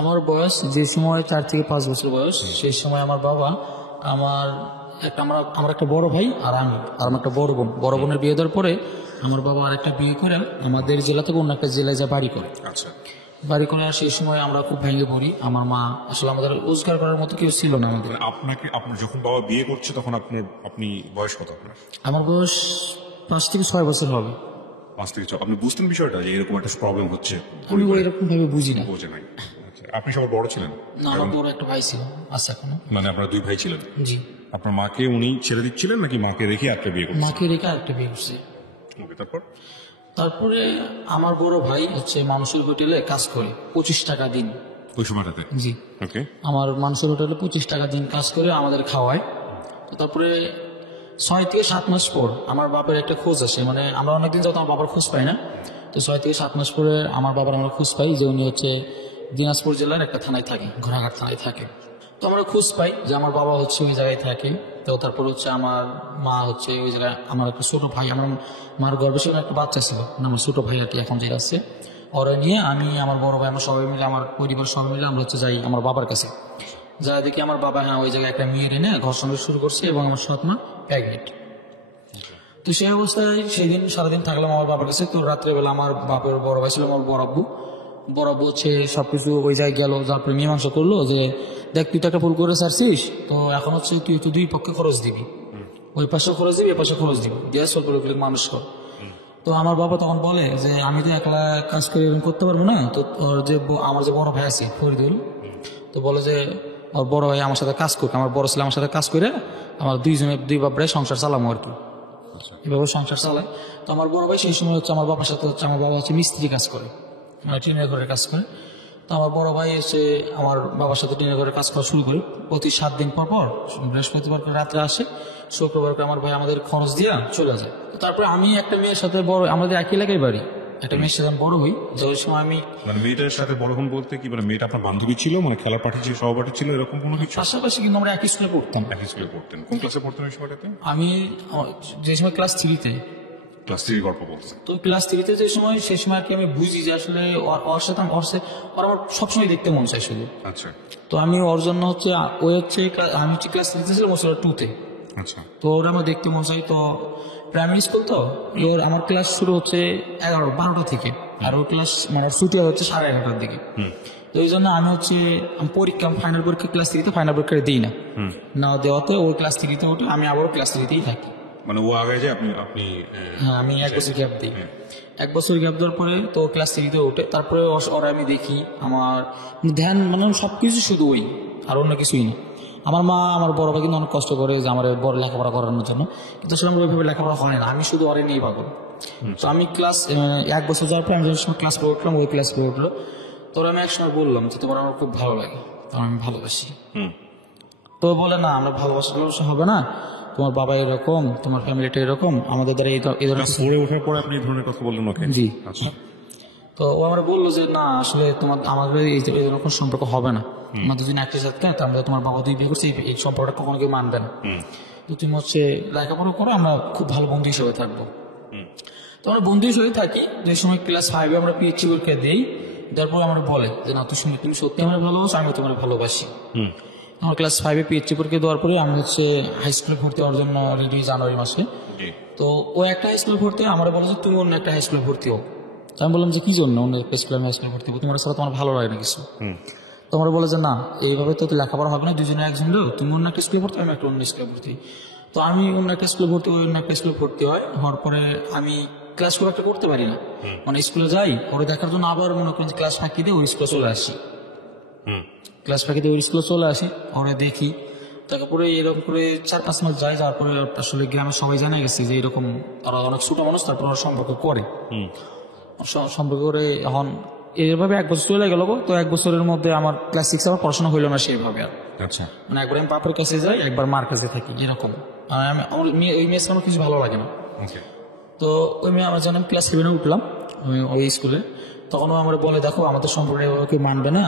আমার বয়স যে সময় 4 থেকে 5 বছর বয়স, সেই সময় আমার বাবা আমার আমার একটা বড় ভাই আর আমি আর আমার একটা বড় বোনের বিয়ে দেওয়ার পরে আমার বাবা আর একটা বিয়ে করে আমাদের জেলা থেকে অন্য একটা জেলায় যা বাড়ি করে। আচ্ছা, বাড়ি করে আর সেই সময় আমরা খুব ভেঙে পড়ি। আমার মা আসলে আমাদের রোজগার করার মতো কেউ ছিল না আমাদের। আপনার যখন বাবা বিয়ে করছে তখন আপনি বয়স কত আপনার? আমার বয়স 5 থেকে 6 বছর হবে। 5 থেকে 6। আপনি বুঝতেন বিষয়টা যে এরকম একটা প্রবলেম হচ্ছে? আমি এরকম ভাবে বুঝি না। বোঝে নাই। আচ্ছা, আপনি সবার বড় ছিলেন? না, আমার বড় একটা ভাই ছিল, আছে এখনো। মানে আপনারা 2 ভাই ছিলেন? জি। আপনার মাকে উনি ছেড়ে দিচ্ছিলেন নাকি মাকে রেখে একটা বিয়ে করছেন? মাকে রেখে আরেকটা বিয়ে করছে। ওকে, তারপর? তারপরে আমার বড় ভাই হচ্ছে মানুষের হোটেলে কাজ করে 25 টাকা দিন। ওই সময়টাতে? জি। ওকে। আমার মানুষের হোটেলে 25 টাকা দিন কাজ করে আমাদের খাওয়ায়। তো তারপরে 6 থেকে 7 মাস পর আমার বাবার একটা খোঁজ আসে, মানে আমরা অনেকদিন যাবত আমার বাবার খোঁজ পাই না। তো 6 থেকে 7 মাস পরে আমার বাবার আমরা খোঁজ পাই যে উনি হচ্ছে দিনাজপুর জেলার একটা থানায় থাকে, ঘোড়াঘাট থানায় থাকে। তো আমরা খোঁজ পাই যে আমার বাবা হচ্ছে ওই জায়গায় থাকে। তো তারপর হচ্ছে আমার মা হচ্ছে ওই জায়গায়, আমার একটা ছোট ভাই, আমার মার গর্ভে ছিল একটা বাচ্চা ছিল, আমার ছোট ভাই আর কি এখন যে আছে, ওরা নিয়ে আমি আমার বড় ভাই আমরা সবাই মিলে, আমার পরিবার সবাই মিলে আমরা হচ্ছে যাই আমার বাবার কাছে। যা দেখি আমার বাবা ওই জায়গায় একটা মেয়ের এনে ঘর সংসার শুরু করছে এবং আমার সৎ মা প্রেগনেন্ট। তো সেই অবস্থায় সেদিন সারাদিন থাকলাম আমার বাবার কাছে। তো রাত্রেবেলা আমার বাপের বড় ভাই ছিল আমার বড় আব্বু হচ্ছে সবকিছু ওই জায়গায় গেল, তারপরে মীমাংসা করলো যে দেখ তুই টাকা ফুল করে ছাড়ছিস, তো এখন হচ্ছে তুই তো 2 পক্ষে খরচ দিবি, ওই পাশে খরচ দিবি এ পাশে খরচ দিবি, দিয়ে সল্প করে মানুষ কর। তো আমার বাবা তখন বলে যে আমি তো একলা কাজ করে এরকম করতে পারবো না, তো ওর যে আমার যে বড় ভাই আছে ফরিদুল, তো বলে যে ওর বড় ভাই আমার সাথে কাজ করবে, আমার বড় ছেলে আমার সাথে কাজ করে আমার 2 বাপরে সংসার চালামো আর কি, এভাবে সংসার চালায়। তো আমার বড় ভাই সেই সময় হচ্ছে আমার বাবার সাথে হচ্ছে, আমার বাবা হচ্ছে মিস্ত্রি কাজ করে, মানে টিনের ঘরে কাজ করে। তো আমার বড় ভাই এসে আমার বাবার সাথে টিনের ঘরে কাজ করা শুরু করি। প্রতি 7 দিন পর পর বৃহস্পতিবার করে রাত্রে আসে, শুক্রবার করে আমার ভাই আমাদের খরচ দিয়ে চলে যায়। তো তারপরে আমি একটা মেয়ের সাথে বড়, আমাদের একই এলাকায় বাড়ি, একটা মেয়ের সাথে বড় হই। যে ওই সময় আমি মানে মেয়েটার সাথে বড় হন বলতে কি, মানে মেয়েটা আপনার বান্ধবী ছিল, মানে খেলার পার্টি ছিল, সহপাঠী ছিল, এরকম কোনো কিছু? পাশাপাশি কিন্তু আমরা একই স্কুলে পড়তাম। একই স্কুলে পড়তেন? কোন ক্লাসে পড়তেন ওই সময়টাতে? আমি যে সময় ক্লাস 3-তে। ক্লাস 3 গল্প বলতেছেন? তো ক্লাস 3-তে যে সময়, সেই সময় আর কি আমি বুঝি যে আসলে ওর সাথে ওর আমার সবসময় দেখতে মন চাই শুধু। আচ্ছা। তো আমি ওর জন্য হচ্ছে, ওই হচ্ছে আমি হচ্ছে ক্লাস 3-তে ছিলাম, ও ছিল 2-তে। আচ্ছা। তো ওরা আমার দেখতে মন চাই। তো প্রাইমারি স্কুল, তো ওর আমার ক্লাস শুরু হচ্ছে 12টা থেকে, আর ওর ক্লাস মানে ছুটি হচ্ছে 11:30টার দিকে। তো এই জন্য আমি হচ্ছে ফাইনাল পরীক্ষা ক্লাস 3-তে ফাইনাল পরীক্ষা দিই না দেওয়াতে ওর ক্লাস 3-তে ওঠে, আমি আবার ক্লাস 3-তেই থাকি। মানে ও আগে যায়, আপনি? হ্যাঁ, আমি 1 বছর গ্যাপ দিই। 1 বছর গ্যাপ দেওয়ার পরে তো ক্লাস 3-তে ওঠে। তারপরে ওরা আমি দেখি আমার ধ্যান মানে সবকিছু শুধু ওই, আর অন্য কিছুই না। আমার মা আমার বড় ভাই কিন্তু অনেক কষ্ট করে যে আমার বড় লেখাপড়া করানোর জন্য, কিন্তু আসলে আমার ওইভাবে লেখাপড়া হয় না, আমি শুধু ওরে নিয়েই পাগল। তো আমি ক্লাস 1 বছর যাওয়ার পরে আমি যে সময় ক্লাস 4 উঠলাম, ওই ক্লাস 4 উঠলো। তো আমি একসময় বললাম যে তোমার আমার খুব ভালো লাগে, আমি ভালোবাসি। তো বলে না, আমরা ভালোবাসা হবে না, তোমার বাবা এরকম, তোমার ফ্যামিলিটা এরকম, আমাদের দ্বারা এই ধরনের। পড়ে ওঠার পরে আপনি এই ধরনের কথা বললেন ওকে? জি। আচ্ছা। তো ও আমরা বললো যে না আসলে আমাদের এই রকম সম্পর্ক হবে না, আমরা দুদিন একই সাথে, আমরা তোমার বাবা 2 বিয়ে করছি, এই সম্পর্কটা কখনো কেউ মানবে না। তো তুমি হচ্ছে লেখাপড়া করো, আমরা খুব ভালো বন্ধু হিসেবে থাকবো। তো আমরা বন্ধু হিসেবে থাকি। যে সময় ক্লাস 5-এ আমরা পিএইচডি পরীক্ষা দিই, তারপর আমরা বলে যে না তুমি সত্যি আমার ভালোবাসো, আমি তোমার ভালোবাসি। আমার ক্লাস 5-এ পিএইচডি পরীক্ষা দেওয়ার পরে আমি হচ্ছে হাই স্কুলে ভর্তি হওয়ার জন্য রেডি, জানুয়ারি মাসে। তো ও একটা হাই স্কুলে ভর্তি, আমরা বলো যে তুমি অন্য একটা হাই স্কুলে ভর্তি হও। তো আমি বললাম যে কি জন্য অন্য একটা স্কুলে, আমি হাই স্কুলে ভর্তি হবো, তোমার সাথে তোমার ভালো লাগে না কিছু? তো আমরা বলে যে না, এইভাবে তো লেখাপড়া হবে না, দুজনে একজন, তুমি অন্য একটা স্কুলে ভর্তি, আমি একটা অন্য স্কুলে ভর্তি। তো আমি অন্য একটা স্কুলে ভর্তি হই, অন্য একটা স্কুলে ভর্তি হওয়ার পরে আমি ক্লাস খুব একটা করতে পারি না, মানে স্কুলে যাই ওরা দেখার জন্য, আবার মনে করেন যে ক্লাস ফাঁকি দিয়ে ওই স্কুলে চলে আসি, ক্লাস ফাঁকি দিয়ে ওই স্কুলে চলে আসি, ওরা দেখি। তারপরে এরকম করে 4-5 মাস যায়, যাওয়ার পরে আসলে গ্রামের সবাই জানা গেছে যে এরকম ওরা অনেক ছোট মানুষ, তারপর ওরা সম্পর্ক করে। এখন এইভাবে 1 বছর চলে গেল। তো 1 বছরের মধ্যে আমার ক্লাস 6 আমার পড়াশোনা হইলো না সেইভাবে আর। আচ্ছা। মানে একবার আমি বাপের কাছে যাই, একবার মার কাছে থাকি, এরকম। আমার ওই মেয়ে আমার কিছু ভালো লাগে না। তো ওই মেয়ে আমার যখন ক্লাস 7-এ উঠলাম ওই স্কুলে, তখন ও আমার বলে দেখো আমাদের সম্পর্কে এভাবে কেউ মানবে না,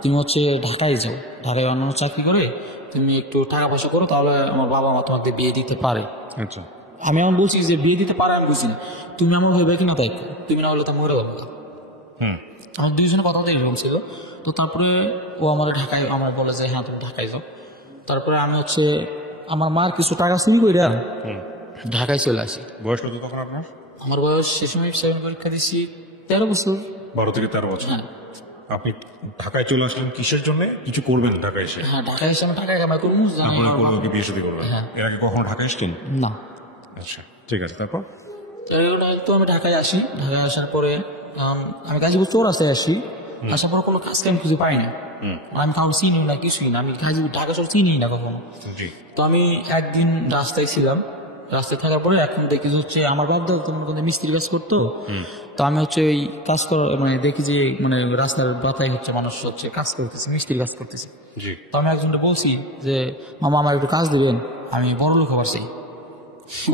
তুমি হচ্ছে ঢাকায় যাও, ঢাকায় অন্য চাকরি করে তুমি একটু টাকা পয়সা করো, তাহলে আমার বাবা মা তোমাকে বিয়ে দিতে পারে। আচ্ছা। আমি এমন বলছি যে বিয়ে দিতে পারে, আমি বুঝছি না, তুমি আমার হইবে কিনা তাই, তুমি না হলে তো মরে যাবো। আমার 2 জনের কথা এরকম ছিল। তো তারপরে ও আমার ঢাকায় আমার বলে যে হ্যাঁ তুমি ঢাকায় যাও। তারপরে আমি হচ্ছে আমার মার কিছু টাকা চুরি করে ঢাকায় চলে আসি। বয়স কত তখন আপনার? আমার বয়স সে সময় 7 পরীক্ষা দিচ্ছি 13 বছর। 12 থেকে 13 বছর। হ্যাঁ আপনি ঢাকায় চলে আসলেন কিসের জন্য? কিছু করবেন ঢাকায় এসে? হ্যাঁ, ঢাকায় এসে আমি টাকায় কামাই করবো জানি তারপরে আমার করবো বাবা- কি বিয়ে শাদী করবেন? হ্যাঁ। এর আগে কখনো ঢাকায় এসছেন? না। আচ্ছা ঠিক আছে, তারপর? তো আমি ঢাকায় আসি, ঢাকায় আসার পরে আমি গাজীপুর চৌরাস্তায় আসি। আসার পর কোনো কাজ আমি খুঁজে পাই না। আমি কারো চিনি না, কিছুই না, আমি গাজীপুর ঢাকা শহর চিনি না কখনো। জি। তো আমি একদিন রাস্তায় ছিলাম, রাস্তায় থাকার পরে এখন দেখি যে হচ্ছে আমার বাপ দাও তোমার মিস্ত্রি কাজ করতো। তো আমি হচ্ছে ওই কাজ করা মানে দেখি যে মানে রাস্তার বাতায় হচ্ছে মানুষ হচ্ছে কাজ করতেছে, মিস্ত্রি কাজ করতেছে। জি। তো আমি একজনকে বলছি যে মামা আমার একটু কাজ দেবেন, আমি বড় লোক হবার চাই।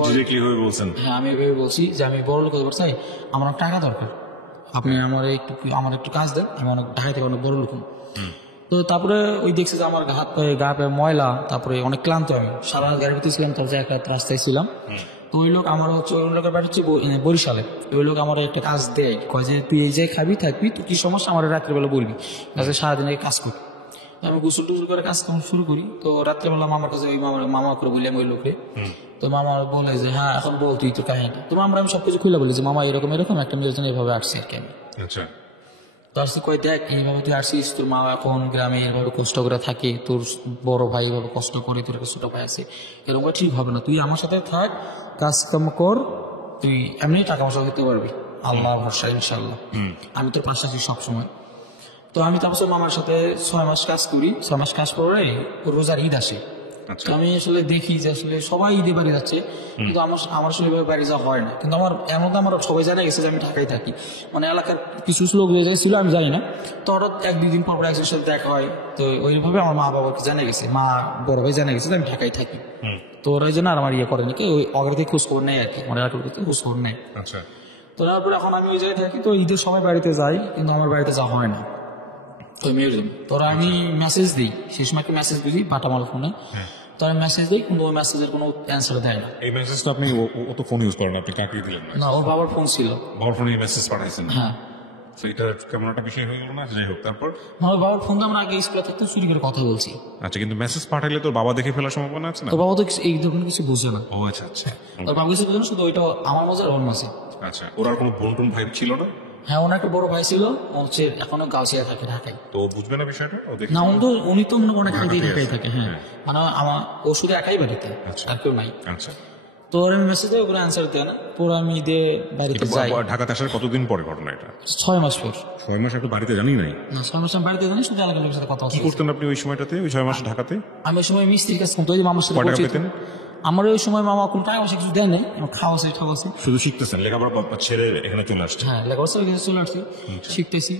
ডিরেক্টলি হয়ে বলছেন? হ্যাঁ, আমি এভাবে বলছি যে আমি বড় লোক হবার চাই, আমার অনেক টাকা দরকার, আপনি আমার একটু কাজ দেন, আমি অনেক ঢাকায় থেকে অনেক বড় লোক হই। তো তারপরে ওই দেখছে যে আমার হাত পায়ে গা পায়ে ময়লা, তারপরে অনেক ক্লান্ত, আমি সারা রাত গাড়িতে ছিলাম, তারপরে এক রাত রাস্তায় ছিলাম। তো ওই লোক আমার হচ্ছে ওই লোকের বাড়ি হচ্ছে বরিশালে। ওই লোক আমার একটা কাজ দেয়, কয় যে তুই এই যে খাবি থাকবি, তুই কি সমস্যা আমার রাত্রিবেলা বলবি, কাজে সারাদিন এই কাজ করি। আমি গোসল টুসল করে কাজ কাম শুরু করি। তো রাত্রেবেলা মামার কাছে ওই মামা করে বললাম ওই লোকে। তো মামা বলে যে হ্যাঁ এখন বল তুই তো কাহিনী। তো আমি সবকিছু খুলে বলি যে মামা এরকম এরকম একটা মেয়ের জন্য এভাবে আসছি আর কি আমি। আচ্ছা। তো আসছি কই দেখ এইভাবে তুই আসছিস, তোর মা এখন গ্রামে এভাবে কষ্ট করে থাকে, তোর বড় ভাই এভাবে কষ্ট করে, তোর একটা ছোট ভাই আছে, এরকম ঠিক হবে না, তুই আমার সাথে থাক, কাজ কাম কর, তুই এমনি টাকা পয়সা দিতে পারবি, আল্লাহ ভরসা ইনশাল্লাহ, আমি তোর পাশে আছি সবসময়। তো আমি তারপর মামার সাথে 6 মাস কাজ করি। 6 মাস কাজ করে রোজার ঈদ আসে। আচ্ছা। তো আমি আসলে দেখি যে আসলে সবাই ঈদে বাড়ি যাচ্ছে, কিন্তু আমার আসলে এভাবে বাড়ি যাওয়া হয় না। কিন্তু এমন তো আমার সবাই জানা গেছে যে আমি ঢাকায় থাকি, মানে এলাকার কিছু লোক ছিল আমি জানি না। তো হঠাৎ 1-2 দিন পর একজনের সাথে দেখা হয়। তো ওইভাবে আমার মা বাবাকে জানা গেছে, মা বড় ভাই জানা গেছে যে আমি ঢাকায় থাকি। তো ওরা জন্য আর আমার ইয়ে করেনি, কি ওই অগ্র থেকে খোঁজ খবর নেয় আর কি, মানে এলাকার খোঁজ খবর নেয়। আচ্ছা। তো তারপরে এখন আমি ওই জায়গায় থাকি, তো ঈদের সময় বাড়িতে যাই, কিন্তু আমার বাড়িতে যাওয়া হয় না ওই মেয়ের জন্য। তোরা আমি মেসেজ দিই, সেই সময় একটা মেসেজ দিই বাটামাল ফোনে, তো আমি মেসেজ দিই, কিন্তু ওই মেসেজের কোনো অ্যান্সার দেয় না। এই মেসেজটা আপনি ও তো ফোন ইউজ করেন, আপনি কাকে দিলেন? না, ওর বাবার ফোন ছিল। বাবার ফোনে মেসেজ পাঠাইছেন? হ্যাঁ। তো এটা কেমন একটা বিষয় হয়ে গেল না? যাই হোক, তারপর? আমার বাবার ফোন আমরা আগে স্কুলে থাকতে চুরি করে কথা বলছি। আচ্ছা, কিন্তু মেসেজ পাঠাইলে তোর বাবা দেখে ফেলার সম্ভাবনা আছে না? তোর বাবা তো এই ধরনের কিছু বুঝে না। ও আচ্ছা আচ্ছা। তোর বাবা কিছু বুঝে না, শুধু ওইটা আমার মজার ওর মাঝে। আচ্ছা, ওর আর কোনো বোন টোন ভাই ছিল না? হ্যাঁ, ওনার একটা বড় ভাই ছিল, ও হচ্ছে এখনো গাউসিয়া থাকে ঢাকায়। তো ও বুঝবে না বিষয়টা? ও দেখে না, উনি তো অনেক আগে ঢাকায় থাকে। হ্যাঁ, মানে ও শুধু একাই বাড়িতে, আর কেউ নাই। আচ্ছা। তো ওর আমি মেসেজ দেয়, ওগুলো অ্যান্সার দেয় না। পরে আমি ঈদে বাড়িতে যাই। ঢাকাতে আসার কতদিন পরে ঘটনা এটা? 6 মাস পর। 6 মাস একটু বাড়িতে জানি নাই? না, 6 মাস আমি বাড়িতে জানি, শুধু এলাকার লোকের সাথে কথা কি বলছি। করতেন আপনি ওই সময়টাতে, ওই 6 মাস ঢাকাতে? আমি ওই সময় মিস্ত্রির কাজ করতো, ওই যে মামার সাথে কয় টাকা পরিচিত। পেতেন? আমার ওই সময় মামা কোনো টাকা পয়সা কিছু দেয় নাই, আমার খাওয়া আছে ঠাওয়া আছে। শুধু শিখতেছেন, লেখাপড়া ছেড়ে এখানে চলে আসছে? হ্যাঁ, লেখাপড়া চলে আসছি, শিখতেছি।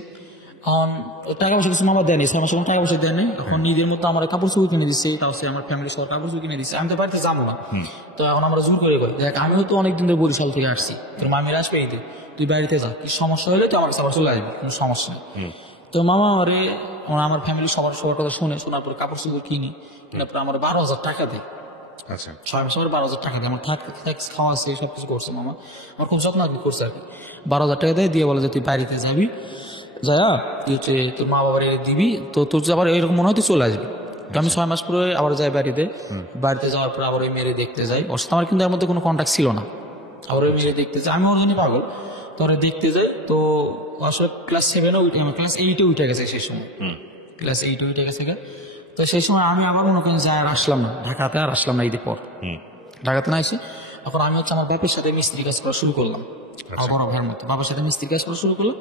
টাকা পয়সা কিছু মামা দেয়নি, 6 মাস কোনো টাকা পয়সা দেয় নাই। এখন নিজের মতো আমার কাপড় চোপড় কিনে দিচ্ছে, তাও সে আমার ফ্যামিলি সহ কাপড় চোপড় কিনে দিচ্ছে। আমি তো বাড়িতে যাবো না, তো এখন আমরা জোর করে কই দেখ আমি হয়তো অনেকদিন ধরে বরিশাল থেকে আসছি, তোর মামির আসবে ঈদে, তুই বাড়িতে যা, কি সমস্যা হলে তুই আমার কাছে আবার চলে আসবি, কোনো সমস্যা নেই। তো মামা আমার ফ্যামিলি সবার কথা শোনার পরে কাপড় চোপড় কিনি, কেনার পরে আমার 12,000 টাকা দেয়। আচ্ছা। 6 মাস পরে 12,000 টাকা দেয়। আমার ট্যাক্স খাওয়া আছে, সব কিছু করছে মামা, আমার খুব যত্ন করছে আর কি। 12,000 টাকা দেয়, দিয়ে বলে যে তুই বাড়িতে যাবি, যায়া তুই হচ্ছে তোর মা বাবার দিবি, তো তোর আবার এরকম মনে হয় তুই চলে আসবি। তো আমি 6 মাস পরে আবার যাই বাড়িতে যাওয়ার পর আবার ওই মেয়েরে দেখতে যাই। ওর সাথে আমার কিন্তু এর মধ্যে কোনো কন্ট্যাক্ট ছিল না। আবার ওই মেয়েরে দেখতে যাই, আমি ওর জন্য পাগল। তো ওরা দেখতে যাই, তো আসলে ক্লাস 7-এ ক্লাস 8-এ উঠে গেছে সেই সময়, ক্লাস 8-এ উঠে গেছে। তো সেই সময় আমি আবার মনে করেন যাই আর আসলাম না ঢাকাতে, আর আসলাম না ঈদের পর ঢাকাতে না এসে। এখন আমি হচ্ছে আমার বাপের সাথে মিস্ত্রি কাজ করা শুরু করলাম, আমার বড় ভাইয়ের মতো বাবার সাথে মিস্ত্রি কাজ করা শুরু করলাম।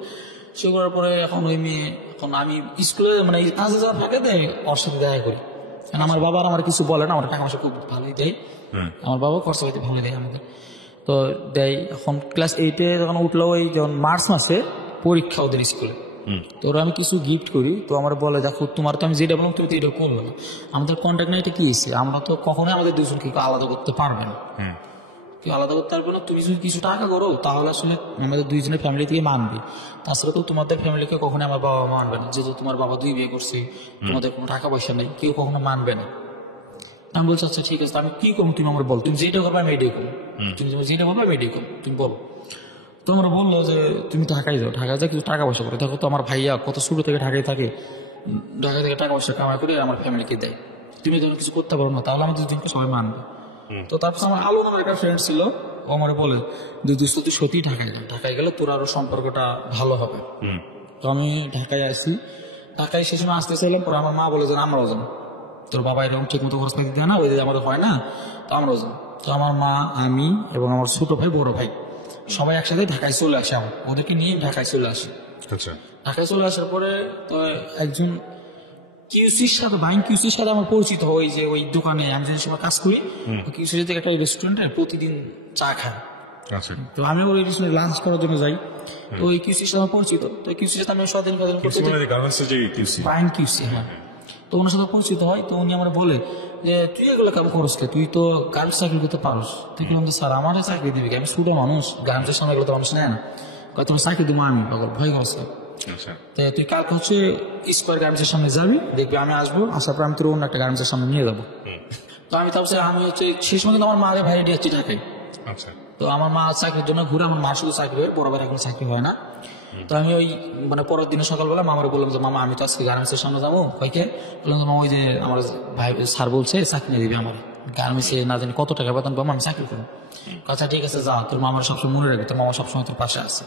শুরু করার পরে এখন ওই মেয়ে, এখন আমি স্কুলে মানে কাজে যাওয়ার ফাঁকে দেয় ওর সাথে দেখা করি। কারণ আমার বাবা আমার কিছু বলে না, আমার টাকা পয়সা খুব ভালোই দেয়, আমার বাবা খরচা পাইতে ভালো দেয় আমাদের, তো দেয়। এখন ক্লাস 8-এ যখন উঠলো, ওই যখন মার্চ মাসে পরীক্ষা ওদের স্কুলে, তো ওরা আমি কিছু গিফট করি, তো আমার বলে দেখো তোমার তো আমি যেটা বললাম তুমি তো এটা করলো না, আমাদের কন্ট্যাক্ট না, এটা কি হয়েছে, আমরা তো কখনোই আমাদের দুজনকে আলাদা করতে পারবে না, কেউ আলাদা করতে পারবে না। তুমি যদি কিছু টাকা করো তাহলে আসলে আমাদের দুইজনের ফ্যামিলি থেকে মানবে, তাছাড়া তো তোমাদের ফ্যামিলিকে কখনো আমার বাবা মানবে না, যেহেতু তোমার বাবা 2 বিয়ে করছে, তোমাদের কোনো টাকা পয়সা নেই, কেউ কখনো মানবে না। আমি বলছি আচ্ছা ঠিক আছে, আমি কি করবো তুমি আমার বল, তুমি যেটা করবে আমি এটাই করবো, তুমি যেটা বলবে আমি এটাই করবো, তুমি বলো। তোমরা বললো যে তুমি ঢাকায় যাও, ঢাকায় যাও কিছু টাকা পয়সা করো, দেখো তো আমার ভাইয়া কত ছোট থেকে ঢাকায় থাকে, ঢাকা থেকে টাকা পয়সা কামাই করে আমার ফ্যামিলিকে দেয়, তুমি যখন কিছু করতে পারো না তাহলে আমাদের দুজনকে সবাই মানবে। তো তারপর আমার আলো নামের একটা ফ্রেন্ড ছিল, ও আমার বলে যে দোস্ত তুই সত্যি ঢাকায় গেলে তোর আরো সম্পর্কটা ভালো হবে। তো আমি ঢাকায় আসি, ঢাকায় সে সময় আসতে চাইলাম, পরে আমার মা বলে যে আমরাও যাবো, তোর বাবা এরকম ঠিক মতো খরচ পাতি দেয় না, ওই যে আমাদের হয় না, তো আমরাও যাবো। তো আমার মা, আমি এবং আমার ছোট ভাই, বড় ভাই সবাই একসাথে ঢাকায় চলে আসে, আমার ওদেরকে নিয়ে ঢাকায় চলে আসে। আচ্ছা, ঢাকায় চলে আসার পরে তো একজন কিউসির সাথে বাইং কিউসির সাথে আমার পরিচিত হয়, যে ওই দোকানে আমি যে সময় কাজ করি কিউসির থেকে একটা রেস্টুরেন্টে প্রতিদিন চা খাই। আচ্ছা, তো আমি ওই রেস্টুরেন্টে লাঞ্চ করার জন্য যাই, তো ওই কিউসির সাথে আমার পরিচিত, তো কিউসির সাথে আমি স্বাধীন করতে বাইং কিউসি, হ্যাঁ। তো ওনার সাথে পরিচিত হয়, তো উনি আমার বলে যে তুই এগুলো কেমন খরচ কে, তুই তো গার্মেন্টস চাকরি করতে পারোস। তুই বললাম যে স্যার আমার চাকরি দিবি, আমি ছোট মানুষ, গার্মেন্টসের সময় এগুলো তো মানুষ নেয় না, তোমার চাকরি দেবো আমি, ভয় করছে। তুই কালকে হচ্ছে স্কোয়ার গার্মেন্টসের সামনে যাবি, দেখবি আমি আসবো, আসার পর আমি তোর অন্য একটা গার্মেন্টসের সামনে নিয়ে যাবো। তো আমি তারপর আমি হচ্ছে সেই সময় কিন্তু আমার মারে ভাই দিয়েছি ঢাকায়। তো আমার মা চাকরির জন্য ঘুরে, আমার মা শুধু চাকরি হয়, বড় ভাই এখন চাকরি হয় না। তো আমি ওই মানে পরের দিনে সকালবেলা মামারে বললাম যে মামা আমি তো আজকে গার্মেন্টসের সামনে যাবো, কয়েকে বললাম যে মামা ওই যে আমার ভাই স্যার বলছে চাকরি নিয়ে দিবি আমার গার্মেন্টসে, না জানি কত টাকা বেতন পাবো, আমি চাকরি করবো। আচ্ছা ঠিক আছে যা, তোর মামার সবসময় মনে রাখবি, তোর মামা সবসময় তোর পাশে আছে।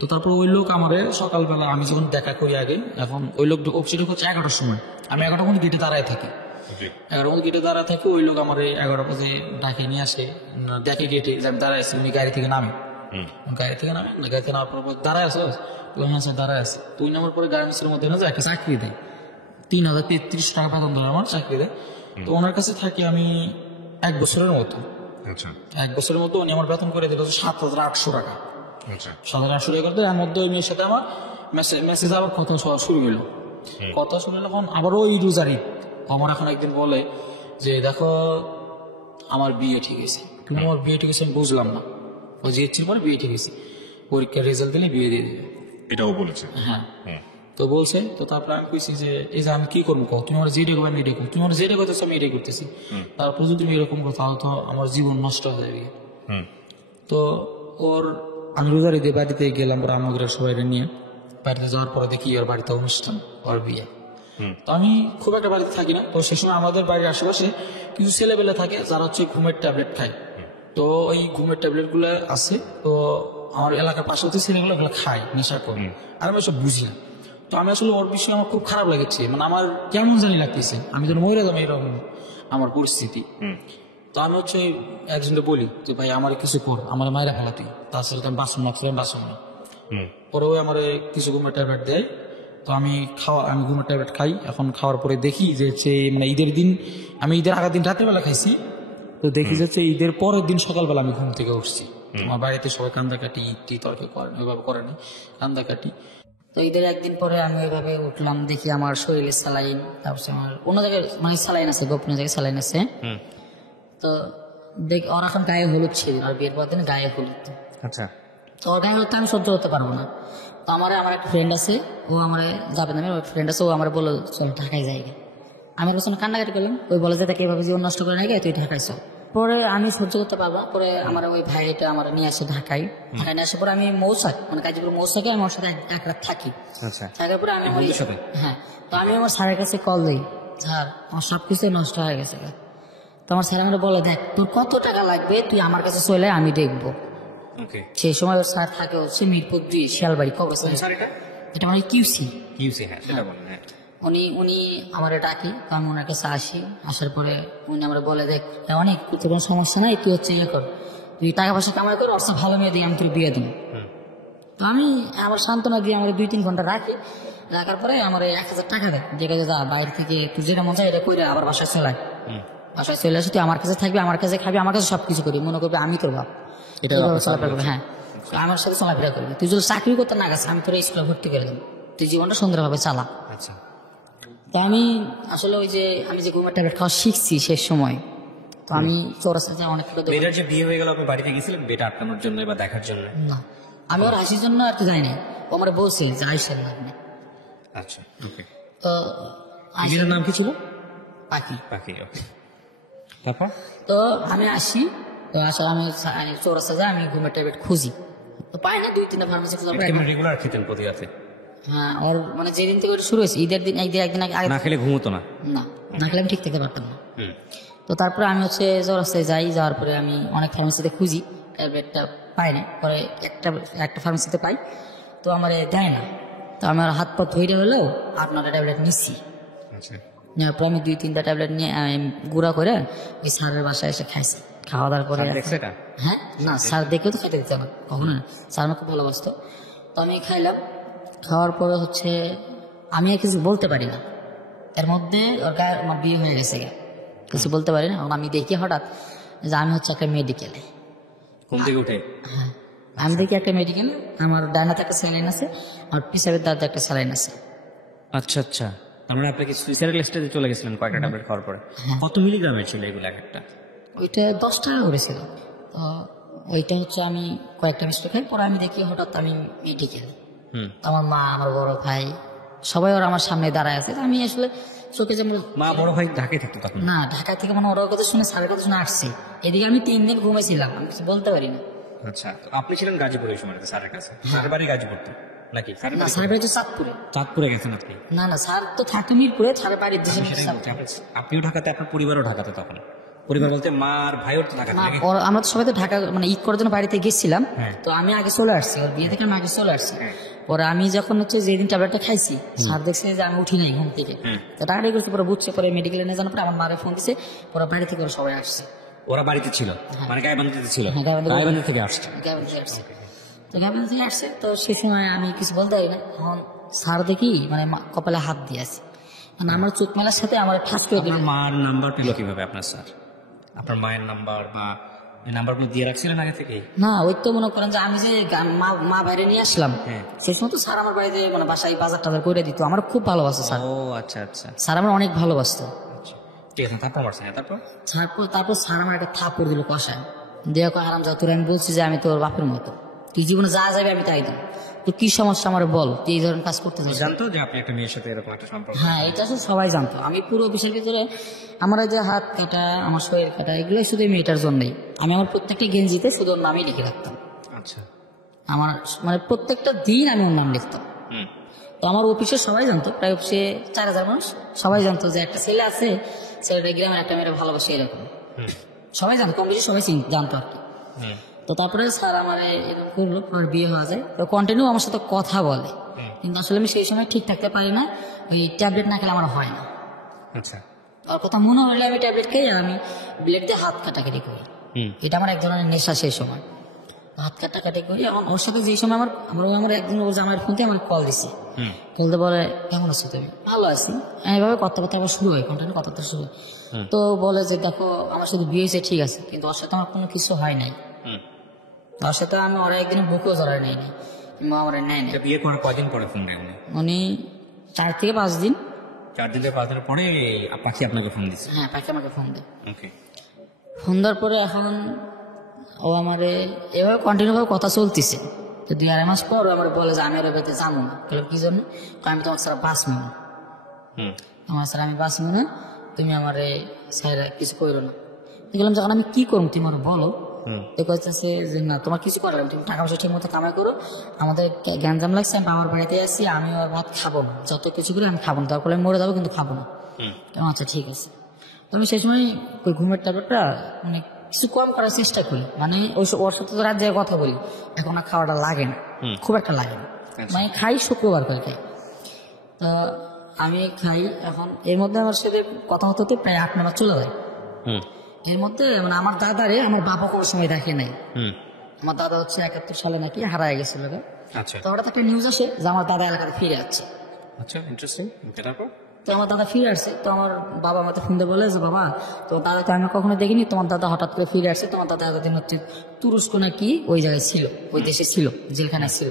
তো তারপর ওই লোক আমারে সকালবেলা আমি যখন দেখা করি আগে, এখন ওই লোক অফিসে হচ্ছে 11টার সময়, আমি 11টার মধ্যে গেটে দাঁড়ায় থাকি, 11টার মধ্যে গেটে দাঁড়ায় থাকি। ওই লোক আমার 11 বাজে ডাকে নিয়ে আসে, দেখে গেটে যে আমি দাঁড়ায় আছি, উনি গাড়ি থেকে নামে, গাড়ি থেকে নামার পর দাঁড়ায় আছে, দাঁড়ায় আছে। 2 নম্বর পরে গার্মেন্টসের মধ্যে না যে একটা চাকরি দেয়, 3033 টাকা বেতন ধরে আমার চাকরি দেয়। তো ওনার কাছে থাকি আমি 1 বছরের মতো। 1 বছরের মতো উনি আমার বেতন করে দিল 7,800 টাকা। 7,800 টাকা করতে, এর মধ্যে ওই মেয়ের সাথে আমার মেসেজ আবার কথা শুরু হলো। কথা শুনে যখন আবার ওই রোজারি আমার এখন একদিন বলে যে দেখো আমার বিয়ে ঠিক আছে, কিন্তু আমার বিয়ে ঠিক আছে আমি বুঝলাম না, ও জিএসটির পরে বিয়ে ঠিক আছে, পরীক্ষার রেজাল্ট দিলে বিয়ে দিয়ে দেবে, এটাও বলেছে। হ্যাঁ, তো বলছে। তো তারপরে আমি কইছি যে এই যে আমি কি করবো, তুমি আমার যেটা করবে আমি এটাই করবো, তুমি আমার যেটা করতেছো আমি এটাই করতেছি, তারপরে যদি তুমি এরকম করো তাহলে তো আমার জীবন নষ্ট হয়ে যাবে। তো ওর আমি রোজারি দিয়ে বাড়িতে গেলাম, রামনগরের সবাই নিয়ে বাড়িতে যাওয়ার পরে দেখি ওর বাড়িতে অনুষ্ঠান, ওর বিয়ে। তো আমি খুব একটা বাড়িতে থাকি না, তো সেই সময় আমাদের বাড়ির আশেপাশে কিছু ছেলেবেলা থাকে যারা হচ্ছে ঘুমের ট্যাবলেট খায়, তো ওই ঘুমের ট্যাবলেট গুলো আছে, তো আমার এলাকার পাশে হচ্ছে ছেলেগুলো ওগুলো খায়, নেশা করে, আর আমি সব বুঝি না। তো আমি আসলে ওর বিষয়ে আমার খুব খারাপ লাগছে, মানে আমার কেমন জানি লাগতেছে, আমি যেন মরে যাবো এরকম আমার পরিস্থিতি। তো আমি হচ্ছে একজনকে বলি যে ভাই আমার কিছু কর, আমার মায়েরা ফেলা তুই, তাছাড়া তো আমি বাঁচব না। পরে ওই আমার কিছু ঘুমের ট্যাবলেট দেয়, তো আমি ঘুমের ট্যাবলেট খাই। এখন খাওয়ার পরে দেখি যে মানে ঈদের দিন, আমি ঈদের আগের দিন রাতের বেলা খাইছি, তো দেখি যাচ্ছে ঈদের পরের দিন সকালবেলা আমি ঘুম থেকে উঠছি, আমার বাড়িতে সবাই কান্দাকাটি তর্ক করেন, ওইভাবে করেনি, কান্দাকাটি। তো ঈদের একদিন পরে আমি ওইভাবে উঠলাম, দেখি আমার শরীরে স্যালাইন, তারপর আমার অন্য জায়গায় মানে স্যালাইন আছে, গোপনীয় জায়গায় স্যালাইন আছে। তো দেখ ওর এখন গায়ে হলুদ ছিল, আর বিয়ের পর দিন গায়ে হলুদ। আচ্ছা, তো ওর গায়ে হলুদ আমি সহ্য করতে পারবো না। তো আমার একটা ফ্রেন্ড আছে, ও আমার যাবে না, ফ্রেন্ড আছে, ও আমার বলো চল ঢাকায় যাই। আমি পেছনে কান্নাকাটি করলাম, ওই বলে যে তাকে এভাবে জীবন নষ্ট করে নাকি তুই ঢাকায় চল। পরে আমি সহ্য করতে পারবো না, পরে আমার ওই ভাইটা আমার নিয়ে আসে ঢাকায় নিয়ে আসার পরে আমি মৌসাক মানে কাজীপুর মৌসাকে আমি ওর সাথে এক রাত থাকি। থাকার পরে আমি হ্যাঁ, তো আমি আমার স্যারের কাছে কল দিই, স্যার আমার সবকিছু নষ্ট হয়ে গেছে। তো আমার স্যার আমার বলে দেখ তোর কত টাকা লাগবে তুই আমার কাছে চলে আমি দেখবো। সেই সময় ওর স্যার থাকে হচ্ছে মিরপুর 2 শিয়ালবাড়ি কবরস্থান, এটা মানে কিউসি। উনি আমার ডাকি, তো আমি ওনার কাছে আসি, আসার পরে উনি আমার বলে দেখ অনেক কোনো সমস্যা নাই, তুই হচ্ছে ইয়ে কর, তুই টাকা পয়সা কামাই কর, ওর ভালো মেয়ে দিয়ে আমি তোর বিয়ে দিই। তো আমি আমার সান্ত্বনা দিয়ে আমার 2-3 ঘন্টা রাখার পরে আমার 1000 টাকা দেয়, যে কাজে যা বাইরে থেকে তুই যেটা মন চায় এটা করে আবার বাসায় চলে আসে, তুই আমার কাছে থাকবি, আমার কাছে খাবি, আমার কাছে সবকিছু করি, মনে করবি আমি তোর বাপ, এটা চলাফেরা করবি। হ্যাঁ, আমার সাথে চলাফেরা করবি, তুই যদি চাকরি করতে না গেছে আমি তোর স্কুলে ভর্তি করে দেবো, তুই জীবনটা সুন্দরভাবে চালা। আচ্ছা, তো আমি আসলে ওই যে আমি যে ঘুমের ট্যাবলেট খাওয়া শিখছি শেষ সময়, তো আমি চৌরাস্তাতে অনেক মেয়েটার যে বিয়ে হয়ে গেল আপনি বাড়িতে গেছিলেন বিয়েটা আটকানোর জন্য বা দেখার জন্য? না, আমি ওর হাসির জন্য আর কি যাই না, ও আমার বলছে যে আইসেন লাগবে। আচ্ছা, ওকে। তো মেয়েটার নাম কি ছিল? পাখি। ওকে। তারপর তো আমি আসি, তো আসলে আমি চৌরাস্তা যাই, আমি ঘুমের ট্যাবলেট খুঁজি, তো পাই না, 2-3টা ফার্মেসি খোঁজার পরে রেগুলার খেতেন প্রতি রাতে? হ্যাঁ, ওর মানে যেদিন থেকে ওটা শুরু হয়েছে ঈদের দিন একদিন আগে না খেলে ঘুমতো না? না না খেলে আমি ঠিক থাকতে পারতাম না। হুম। তো তারপরে আমি হচ্ছে চৌরাস্তায় যাই, যাওয়ার পরে আমি অনেক ফার্মেসিতে খুঁজি, ট্যাবলেটটা পাই না। পরে একটা ফার্মেসিতে পাই, তো আমার দেয় না। তো আমার হাত পা ধৈর্য হলেও 8-9টা ট্যাবলেট নিচ্ছি। আচ্ছা নেওয়ার পর আমি 2-3টা ট্যাবলেট নিয়ে গুঁড়া করে ওই স্যারের বাসায় এসে খাইছি। খাওয়া দাওয়ার পরে দেখছে এটা? হ্যাঁ, না স্যার দেখেও তো খেতে দিতে না কখনো না, স্যার আমাকে খুব ভালোবাসতো। তো আমি খাইলাম, খাওয়ার পরে হচ্ছে আমি আর কিছু বলতে পারি না। এর মধ্যে ওর গায়ে আমার বিয়ে হয়ে গেছে, কিছু বলতে পারি না। এখন আমি দেখি হঠাৎ যে আমি হচ্ছে একটা মেডিকেলে, ঘুম থেকে উঠে? হ্যাঁ আমি দেখি একটা মেডিকেল, আমার ডানাতে একটা স্যালাইন আছে, আমার পিছাবের দাঁতে একটা স্যালাইন আছে। আচ্ছা আচ্ছা, তার মানে আপনি কি সুইসাইডাল স্টেজে চলে গেছিলেন কয়েকটা ট্যাবলেট খাওয়ার পরে? কত মিলিগ্রামের ছিল এগুলো এক একটা? ওইটা 10 টাকা করেছিল। তো ওইটা হচ্ছে আমি কয়েকটা মিষ্টি খাই, পরে আমি দেখি হঠাৎ আমি মেডিকেল। হুম। আমার মা, আমার বড় ভাই সবাই ওরা আমার সামনে দাঁড়ায় আছে। তো আমি আসলে চোখে যেমন মা বড় ভাই ঢাকায় থাকতো তখন? না, ঢাকা থেকে মানে ওর কথা শুনে, স্যারের কথা শুনে আসছি। এদিকে আমি 3 দিন ঘুমেছিলাম, আমি কিছু বলতে পারি না। আচ্ছা, তো আপনি ছিলেন গাজীপুরে ওই সময় স্যারের কাছে? স্যারের বাড়ি গাজীপুর তো নাকি? না, স্যারের বাড়ি তো চাঁদপুরে। চাঁদপুরে গেছেন আপনি? না না, স্যার তো থাকতো মিরপুরে, স্যারের বাড়ির দেশে। সেটাই বলছি, আপনিও ঢাকাতে, আপনার পরিবারও ঢাকাতে তখন? পরিবার বলতে মা আর ভাইও তো ঢাকাতে নাকি? আমরা তো সবাই তো ঢাকা মানে ঈদ করার জন্য বাড়িতে গেছিলাম। হ্যাঁ। তো আমি আগে চলে আসছি, ওর বিয়ে থেকে আমি আগে চলে আসছি। পরে আমি যখন হচ্ছে যেদিন ট্যাবলেটটা খাইছি, স্যার দেখছে যে আমি উঠি নাই ঘুম থেকে, তো টাকাটাই করছি। পরে বুঝছে, পরে মেডিকেলে নিয়ে জানার পরে আমার মারে ফোন দিছে, পরে বাড়ি থেকে ওরা সবাই আসছে। ওরা বাড়িতে ছিল মানে গাইবান্ধাতে ছিল? হ্যাঁ, গাইবান্ধা। গাইবান্ধা থেকে আসছে? গাইবান্ধা থেকে আসছে। তো গাইবান্ধা থেকে আসছে, তো সেই সময় আমি কিছু বলতে পারি না। এখন স্যার দেখি মানে কপালে হাত দিয়ে আছে, মানে আমার চোখ মেলার সাথে আমার ঠাস করে দিল। আপনার মার নাম্বার পেল কিভাবে আপনার স্যার? আপনার মায়ের নাম্বার বা এই নাম্বারগুলো দিয়ে রাখছিলেন আগে থেকে? না, ওই তো মনে করেন যে আমি যে মা বাইরে নিয়ে আসলাম, হ্যাঁ। সেই সময় তো স্যার আমার বাড়িতে মানে বাসায় বাজার টাজার করে দিত। আমার খুব ভালোবাসতো স্যার। ও আচ্ছা আচ্ছা স্যার আমার অনেক ভালোবাসতো। ঠিক আছে, তারপর মারছেন? তারপর? তারপর স্যার আমার একটা থাপ্পড় দিল কষায়, দেয়া কয় হারাম যা, তোর আমি বলছি যে আমি তোর বাপের মতো, তুই জীবনে যা যাবে আমি তাই দেব, তো কি সমস্যা আমার বল, তুই এই ধরনের কাজ করতে চাস? জানতো যে আপনি একটা মেয়ের সাথে এরকম একটা সম্পর্ক? হ্যাঁ, এটা তো সবাই জানতো। আমি পুরো অফিসের ভিতরে আমার এই যে হাত কাটা, আমার শরীর কাটা, এগুলো শুধু এই মেয়েটার জন্যই। আমি আমার প্রত্যেকটা গেঞ্জিতে শুধু ওর নামই লিখে রাখতাম। আচ্ছা। আমার মানে প্রত্যেকটা দিন আমি ওর নাম লিখতাম। হুম। তো আমার অফিসে সবাই জানতো, প্রায় অফিসে 4000 মানুষ, সবাই জানতো যে একটা ছেলে আছে, ছেলেটা গ্রামের একটা মেয়েটা ভালোবাসে, এরকম সবাই জানতো, কম বেশি সবাই জানতো আর কি। তো তারপরে স্যার আমার এরকম করলো, পরে বিয়ে হওয়া যায়। তো কন্টিনিউ আমার সাথে কথা বলে, কিন্তু আসলে আমি সেই সময় ঠিক থাকতে পারি না, ওই ট্যাবলেট না খেলে আমার হয় না। আচ্ছা। ওর কথা মনে হলে আমি ট্যাবলেট খাই, আর আমি ব্লেড দিয়ে হাত কাটাকাটি করি। এটা আমার এক ধরনের নেশা সেই সময়, হাত কাটাকাটি করি। এখন ওর সাথে যে সময় আমার একদিন ওর জামাইয়ের ফোন দিয়ে আমার কল দিছে, বলতে বলে কেমন আছো তুমি? ভালো আছি। এইভাবে কথাবার্তা আবার শুরু হয়, কন্টিনিউ কথাবার্তা শুরু হয়। তো বলে যে দেখো আমার সাথে বিয়ে হয়েছে ঠিক আছে, কিন্তু ওর সাথে আমার কোনো কিছু হয় নাই। ওর সাথে আমি ওরা একদিন বুকেও জড়াই নেই, আমার নেয় না। বিয়ে করার কয়দিন পরে ফোন দেয় উনি? উনি 4 থেকে 5 দিন। 4 দিন থেকে 5 দিনের পরে পাখি আপনাকে ফোন দিচ্ছে? হ্যাঁ, পাখি আমাকে ফোন দেয়। ওকে। ফোন দেওয়ার পরে এখন ও আমারে এভাবে কন্টিনিউ ভাবে কথা চলতেছে। তো 2-2.5 মাস পর ও আমার বলে যে আমি ওর বাড়িতে যাবো না। বললাম কি জন্য? আমি তোমার ছাড়া বাঁচবো না, আমার ছাড়া আমি বাঁচবো না, তুমি আমারে ছাড়া কিছু করো না। দেখলাম যখন আমি কি করবো তুমি আমার বলো। তো কইতেছে যে না তোমার কিছু করার, তুমি টাকা পয়সা ঠিক মতো কামাই করো, আমাদের গ্যাঞ্জাম লাগছে, আমি বাবার বাড়িতে আসি, আমি ওর ভাত খাবো না, যত কিছু করে আমি খাবো না, তারপরে আমি মরে যাবো কিন্তু খাবো না। আচ্ছা ঠিক আছে। তো আমি সেই সময় ওই ঘুমের ট্যাবলেটটা মানে কিছু কম করার চেষ্টা করি, মানে ওর সাথে তো রাত জায়গায় কথা বলি, এখন আর খাওয়াটা লাগে না, খুব একটা লাগে না, মানে খাই শুক্রবার করে খাই। তো আমি খাই, এখন এর মধ্যে আমার সাথে কথা হতে হতে প্রায় 8 মাস চলে যায়। এর মধ্যে মানে আমার দাদারে আমার বাবা কোনো সময় দেখে নাই। আমার দাদা হচ্ছে 71 সালে নাকি হারায় গেছিল। আচ্ছা। তো হঠাৎ একটা নিউজ আসে যে আমার দাদা এলাকাতে ফিরে যাচ্ছে। আচ্ছা, ইন্টারেস্টিং। তারপর? তো আমার দাদা ফিরে আসছে, তো আমার বাবা আমাকে ফোন দিয়ে বলে যে বাবা তো দাদা তো আমি কখনো দেখিনি, তোমার দাদা হঠাৎ করে ফিরে আসছে, তোমার দাদা এতদিন হচ্ছে তুরস্ক নাকি ওই জায়গায় ছিল, ওই দেশে ছিল, জেলখানায় ছিল।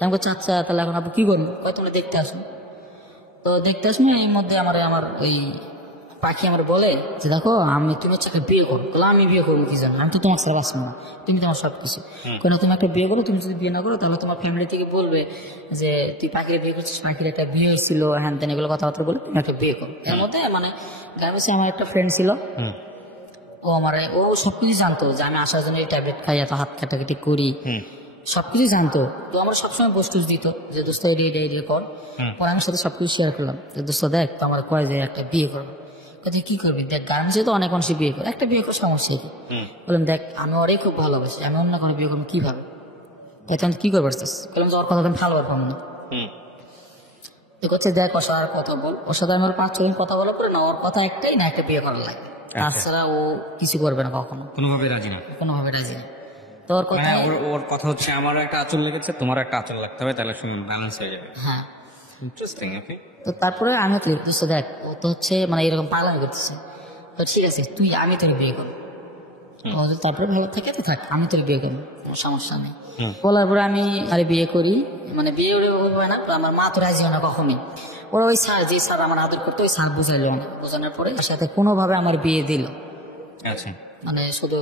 আমি বলছি আচ্ছা তাহলে এখন আপনি কি করবেন? তোমরা দেখতে আসুন। তো দেখতে আসুন, এর মধ্যে আমার ওই পাখি আমার বলে যে দেখো তুমি হচ্ছে একটা বিয়ে করো। বলে আমি বিয়ে করবো কি জানো, আমি তো তোমার সাথে বাঁচবো না, তুমি তোমার সব কিছু কেন, তুমি একটা বিয়ে করো, তুমি যদি বিয়ে না করো তাহলে তোমার ফ্যামিলি থেকে বলবে যে তুই পাখিরে বিয়ে করছিস, পাখির একটা বিয়ে হয়েছিল, হ্যান তেন এগুলো কথাবার্তা বলে তুমি একটা বিয়ে করো। এর মধ্যে মানে গ্রামে আমার একটা ফ্রেন্ড ছিল, ও সবকিছু জানতো যে আমি আসার জন্য এই ট্যাবলেট খাই, এত হাত কাটাকাটি করি, সবকিছু জানতো। তো আমার সবসময় বস্তু দিত যে দোস্ত এডিয়ে কর। পরে আমি সাথে সবকিছু শেয়ার করলাম যে দোস্ত দেখ তো আমার কয় যে একটা বিয়ে করবো। কাজে কি করবি, দেখ গার্মেন্টসে তো অনেক মানুষই বিয়ে করে, একটা বিয়ে করে সমস্যা কি। বললাম দেখ আমি ওরাই খুব ভালোবাসি, আমি অন্য কোনো বিয়ে করবো কিভাবে, তাই তখন কি করবো পারছিস। বললাম যে ওর কথা তুমি ভালো পারবো না। তো করছে দেখ ওর সাথে আর কথা বল, ওর সাথে আমি 5-6 দিন কথা বলার পরে না ওর কথা একটাই না একটা বিয়ে করার লাগে, তাছাড়া ও কিছু করবে না কখনো, কোনোভাবে রাজি না। কোনোভাবে রাজি না। তো ওর কথা মানে ওর কথা হচ্ছে আমারও একটা আঁচল লেগেছে, তোমার একটা আঁচল লাগতে হবে, তাহলে ব্যালেন্স হয়ে যাবে। হ্যাঁ। ইন্টারেস্টিং। ওকে। তো তারপরে আমি হচ্ছে দেখ ও তো হচ্ছে মানে এরকম পালামি করতেছে, তো ঠিক আছে তুই আমি তোর বিয়ে করবো, তারপরে ভালো থাকে তো থাক, আমি তোর বিয়ে করবো, কোনো সমস্যা নেই। বলার পরে আমি আরে বিয়ে করি, মানে বিয়ে হবে না, আমার মা তো রাজি হয় না কখনই। ওরা ওই স্যার যে স্যার আমার আদর করতো ওই স্যার বুঝাইলো না, বোঝানোর পরে তার সাথে কোনোভাবে আমার বিয়ে দিল। আচ্ছা। মানে শুধু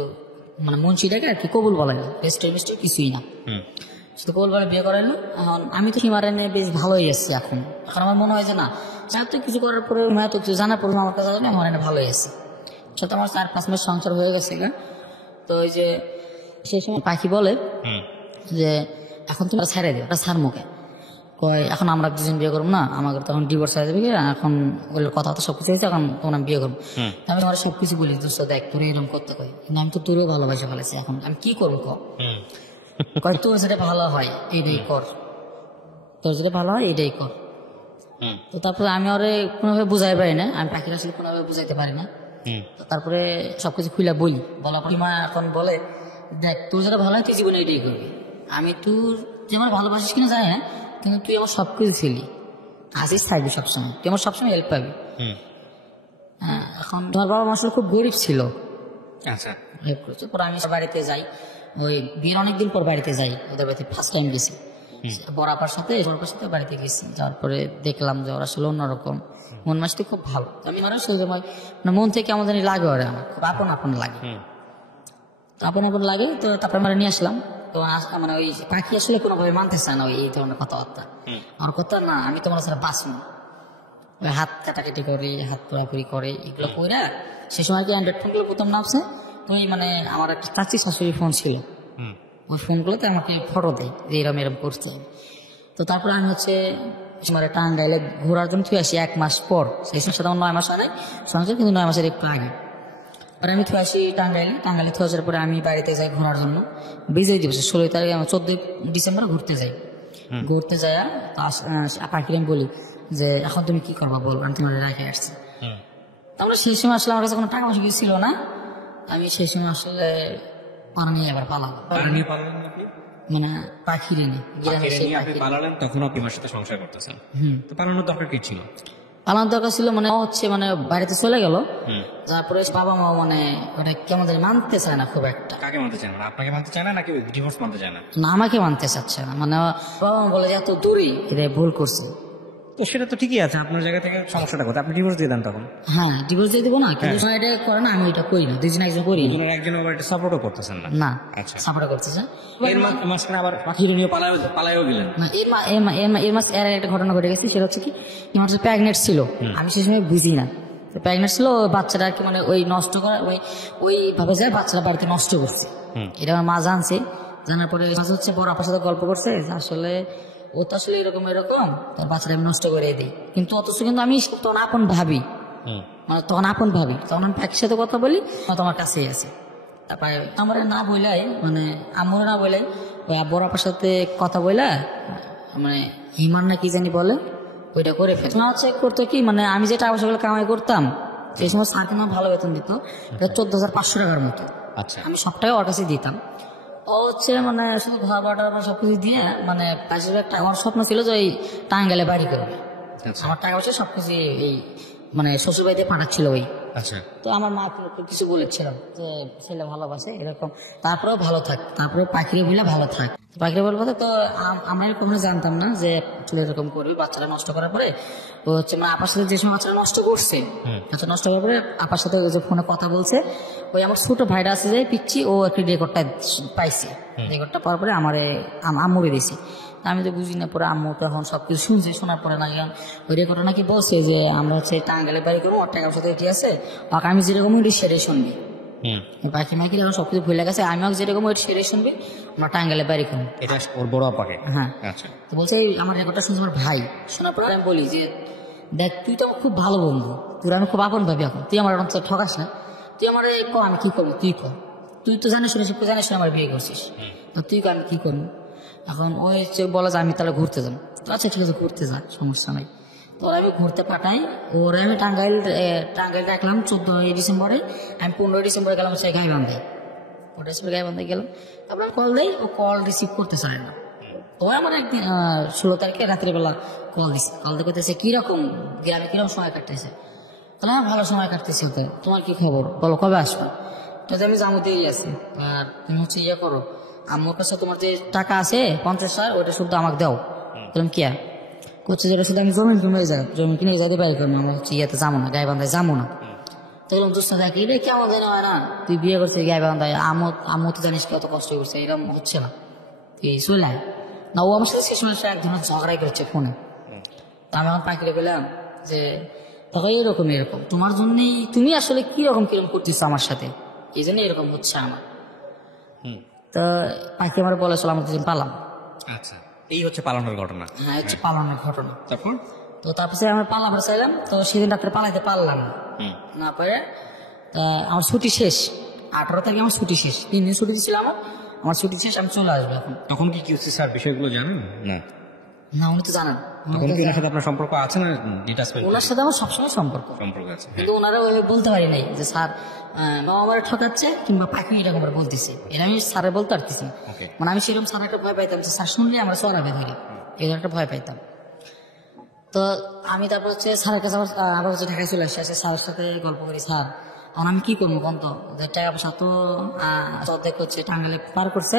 মানে মুন্সিটাকে আর কি কবুল বলা যায়, রেস্টুরেন্ট কিছুই না, শুধু কবুল বলে বিয়ে করাইলো। এখন আমি তো সীমারে নিয়ে বেশ ভালোই আসছি এখন আমার মনে হয় যে না তো কিছু করার পরে তো কিছু জানার পরে আমার কাছে আমার এনে ভালোই আছে। সাথে আমার 4-5 মাস সংসার হয়ে গেছে। তো ওই যে সেই সময় পাখি বলে যে এখন তোমরা ছেড়ে দেবে, ওটা ছাড় মুখে কয় এখন আমরা 2জন বিয়ে করবো না, আমাকে তখন ডিভোর্স হয়ে যাবে, এখন ওগুলোর কথা তো সবকিছু হয়েছে, এখন তখন আমি বিয়ে করবো। আমি আমার সবকিছু বলি দোস্ত দেখ তোর এরকম করতে কয়, কিন্তু আমি তো তোরও ভালোবাসা ফেলেছি, এখন আমি কি করবো কয় তোর যেটা ভালো হয় এটাই কর, তোর যেটা ভালো হয় এটাই কর। তো তারপরে আমি ওরে কোনোভাবে বুঝাই পারি না, আমি পাখির আসলে কোনোভাবে বুঝাইতে পারি না। তো তারপরে সবকিছু খুলে বলি, বলার পর মা এখন বলে দেখ তোর যেটা ভালো হয় তুই জীবনে এটাই করবি, আমি তোর যে আমার ভালোবাসিস কিনা জানি না, কিন্তু তুই আমার সবকিছু ছিলি, আসিস থাকবি সবসময়, তুই আমার সবসময় হেল্প পাবি। হ্যাঁ। এখন তোমার বাবা মা আসলে খুব গরিব ছিল। আচ্ছা। হেল্প করেছে। পরে আমি বাড়িতে যাই, ওই বিয়ের অনেকদিন পর বাড়িতে যাই, ওদের বাড়িতে ফার্স্ট টাইম গেছি বড়াপার সাথে বাড়িতে গেছি। যাওয়ার পরে দেখলাম যে ওরা আসলে অন্যরকম, মন মাসটি খুব ভালো। আমি মারও সেই সময় মানে মন থেকে আমার জানি লাগে ওরা, আমার খুব আপন আপন লাগে, আপন আপন লাগে। তো তারপরে আমরা নিয়ে আসলাম। তো মানে ওই পাখি আসলে কোনোভাবে মানতে চায় না এই ধরনের কথাবার্তা, আমার কথা না আমি তোমার সাথে বাঁচবো, ওই হাত কাটাকাটি করে হাত পোড়াপুরি করে এগুলো করে। সে সময় কি অ্যান্ড্রয়েড ফোনগুলো প্রথম নামছে, তো ওই মানে আমার একটা চাচি শাশুড়ি ফোন ছিল, ওই ফোনগুলোতে আমাকে ফটো দেয় যে এরম এরম করছে। তো তারপরে আমি হচ্ছে টাঙ্গাইলে ঘোরার জন্য তুই আসি 1 মাস পর, সেই সময় সাথে 9 মাস হয় নাই সংসার, কিন্তু 9 মাসের একটু আগে। আর আমি তুই আসি টাঙ্গাইলে তুই আসার পরে আমি বাড়িতে যাই ঘোরার জন্য, বিজয় দিবস 16 তারিখে, 14 ডিসেম্বর ঘুরতে যাই। ঘুরতে যাই পাখির আমি বলি যে এখন তুমি কি করবা বল, আমি তোমার রেখে আসছি। আমরা সেই সময় আসলে আমার কাছে কোনো টাকা পয়সা কিছু ছিল না, আমি সেই সময় আসলে পাড়া নিয়ে এবার পালাম, মানে পাখির পালালেন, তখন আপনি আমার সাথে সংসার করতেছেন। তো পালানোর দরকার কি ছিল? পালানোর দরকার ছিল মানে হচ্ছে মানে বাড়িতে চলে গেল, তারপরে বাবা মা মানে ওটা কেমন জানি মানতে চায় না খুব একটা। কাকে মানতে চায় না? আপনাকে মানতে চায় না নাকি ডিভোর্স মানতে চায় না? না আমাকে মানতে চাচ্ছে না, মানে বাবা মা বলে যে এত দূরে এটা ভুল করছে। তো সেটা তো ঠিকই আছে, আপনার জায়গা থেকে সমস্যাটা কোথায়? আপনি ডিভোর্স দিয়ে দেন তখন। হ্যাঁ ডিভোর্স দিয়ে দেবো না, কিন্তু এটা করে না, আমি এটা করি না, 2 জন একজন করি না। একজন আবার এটা সাপোর্টও করতেছেন না? না আচ্ছা। সাপোর্ট করতেছে এর মাঝখানে আবার পাখির নিয়ে পালাইও গেলেন না। এর মাস এর একটা ঘটনা ঘটে গেছে, সেটা হচ্ছে কি আমার প্রেগনেন্ট ছিল, আমি সেই সময় বুঝি না প্রেগনেন্ট ছিল, বাচ্চাটা আর কি মানে ওই নষ্ট করা ওই ভাবে যায় বাচ্চাটা বাড়িতে নষ্ট করছে, এটা আমার মা জানছে। জানার পরে হচ্ছে বড় আপার সাথে গল্প করছে যে আসলে ও তো আসলে এরকম তার বাচ্চাটা আমি নষ্ট করে দিই, কিন্তু অথচ কিন্তু আমি তখন আপন ভাবি, মানে তখন আপন ভাবি, তখন আমি পাখির সাথে কথা বলি তোমার কাছেই আছে। তারপরে আমার না বইলাই মানে আমার না বইলাই ওই বড় আপার সাথে কথা বইলা মানে হিমান না কি জানি বলে ওইটা করে ফেলে হচ্ছে করতো কি মানে আমি যে টাকা পয়সাগুলো কামাই করতাম সেই সময় সাথে আমার ভালো বেতন দিত, 14,500 টাকার মতো। আচ্ছা। আমি সব টাকা ওর কাছে দিতাম। ও হচ্ছে মানে শুধু খাওয়া বাটা সবকিছু দিয়ে মানে পাশের একটা আমার স্বপ্ন ছিল যে ওই টাঙ্গাইলে বাড়ি করবে। আমার টাকা পয়সা সবকিছু এই মানে শ্বশুর বাড়িতে পাঠাচ্ছিল ওই। আচ্ছা। তো আমার মা কিছু বলেছিলাম যে ছেলে ভালোবাসে এরকম, তারপরেও ভালো থাক, তারপরে পাখিরে বলে ভালো থাক, পাখিরে বলবো। তো আমরা কখনো জানতাম না যে চলে এরকম করবে। বাচ্চারা নষ্ট করার পরে ও হচ্ছে মানে আপার সাথে যে সময় বাচ্চারা নষ্ট করছে, বাচ্চা নষ্ট করার পরে আপার সাথে যে ফোনে কথা বলছে, ওই আমার ছোট ভাইরা আছে যে পিচ্ছি, ও একটি রেকর্ডটা পাইছে। রেকর্ডটা পাওয়ার পরে আমার আম্মুরে দিয়েছি। আমি তো বুঝি না, পরে আম্মু তখন সবকিছু শুনছি, শোনার পরে নাকি ওই রেকর্ডটা নাকি বলছে যে আমরা হচ্ছে টাঙ্গাইলে বাড়ি করবো, ওর টাকার সাথে এটি আছে, ওকে আমি যেরকম ওই সেরে শুনবি। পাখি মাখি এখন সবকিছু ভুলে গেছে, আমিও যেরকম ওই সেরে শুনবি, আমরা টাঙ্গাইলে বাড়ি করবো। এটা ওর বড় আপাকে? হ্যাঁ। আচ্ছা। তো বলছে এই আমার রেকর্ডটা শুনছে আমার ভাই। শোনার পর আমি বলি যে দেখ তুই তো আমার খুব ভালো বন্ধু, তোর আমি খুব আপন ভাবি, এখন তুই আমার অন্তত ঠকাস না, তুই আমার আমি কি করবো, তুই কর, তুই তো জানিস জানিস আমার বিয়ে করছিস, তো তুই আমি কি করবো। এখন ওই বলে যে আমি তাহলে ঘুরতে যাবো। তো আচ্ছা ঠিক আছে ঘুরতে যা, সমস্যা নাই। তো আমি ঘুরতে পাঠাই ওরা, আমি টাঙ্গাইল রাখলাম 14 ডিসেম্বরে, আমি 15 ডিসেম্বরে গেলাম সেই গাইবান্ধায়, 15 ডিসেম্বরে গাইবান্ধায় গেলাম। তারপরে কল দেয়, ও কল রিসিভ করতে চায় না। তো আমার একদিন 16 তারিখে রাত্রিবেলা কল দিচ্ছে, কল দিয়ে করতেছে কিরকম গ্রামে কিরকম সময় কাটতেছে। তাহলে আমার ভালো সময় কাটতেছে, ওতে তোমার কি খবর বলো, কবে আসবে। তো আমি জামুতেই আছি, আর তুমি হচ্ছে ইয়ে করো, আম্মুর কাছে তোমার যে টাকা আছে 50,000 ওটা শুধু আমাকে দাও। বললাম কি আর করছে, যেটা শুধু আমি জমি কিনে যাই, জমি কিনে যাইতে পারি করবো, আমরা হচ্ছে ইয়েতে যাবো না, গাইবান্ধায় যাবো না। তো বললাম দোস্ত দেখ এটা কেমন জানি হয় না, তুই বিয়ে করছিস গাইবান্ধায়, আম্মু তো জানিস কত কষ্ট করছে, এরকম হচ্ছে না, তুই চলে আয় না। ও আমার সাথে শেষ মাসে এক ধরনের ঝগড়াই করছে ফোনে। তা আমি আমার পাখিরে বললাম যে তখন এরকম তোমার জন্যই, তুমি আসলে কিরকম করতেছো আমার সাথে, এই জন্য এরকম হচ্ছে আমার। তো পাখি আমার বলে চলো আমরা দুজন পালাম। আচ্ছা, এই হচ্ছে পালানোর ঘটনা। হ্যাঁ হচ্ছে পালানোর ঘটনা। তারপর তো তারপরে আমি পালাবার চাইলাম, তো সেদিন রাত্রে পালাইতে পারলাম না পারে। আমার ছুটি শেষ, 18 তারিখে আমার ছুটি শেষ, 3 দিন ছুটি দিয়েছিলাম আমার ছুটি শেষ, আমি চলে আসবো এখন। তখন কি হচ্ছে স্যার বিষয়গুলো জানেন না? না উনি তো জানেন, তখন কি ওনার সাথে আপনার সম্পর্ক আছে না? ডিটাচমেন্ট ওনার সাথে আমার সবসময় সম্পর্ক আছে। কিন্তু ওনারা ওইভাবে বলতে পারি নাই যে স্যার বাবা আমার ঠকাচ্ছে কিংবা পাখি এরকম করে বলতেছে, এটা আমি স্যারে বলতে পারতেছি না। মানে আমি সেরকম স্যার একটা ভয় পাইতাম যে স্যার শুনলে আমরা চড়াবে ধরে, এরকম একটা ভয় পাইতাম। তো আমি তারপর হচ্ছে স্যারের কাছে আবার হচ্ছে ঢাকায় চলে আসছি, স্যারের সাথে গল্প করি, স্যার এখন আমি কি করবো কন্ত, টাকা পয়সা তো অর্ধেক হচ্ছে টাঙ্গাইলে পার করছে,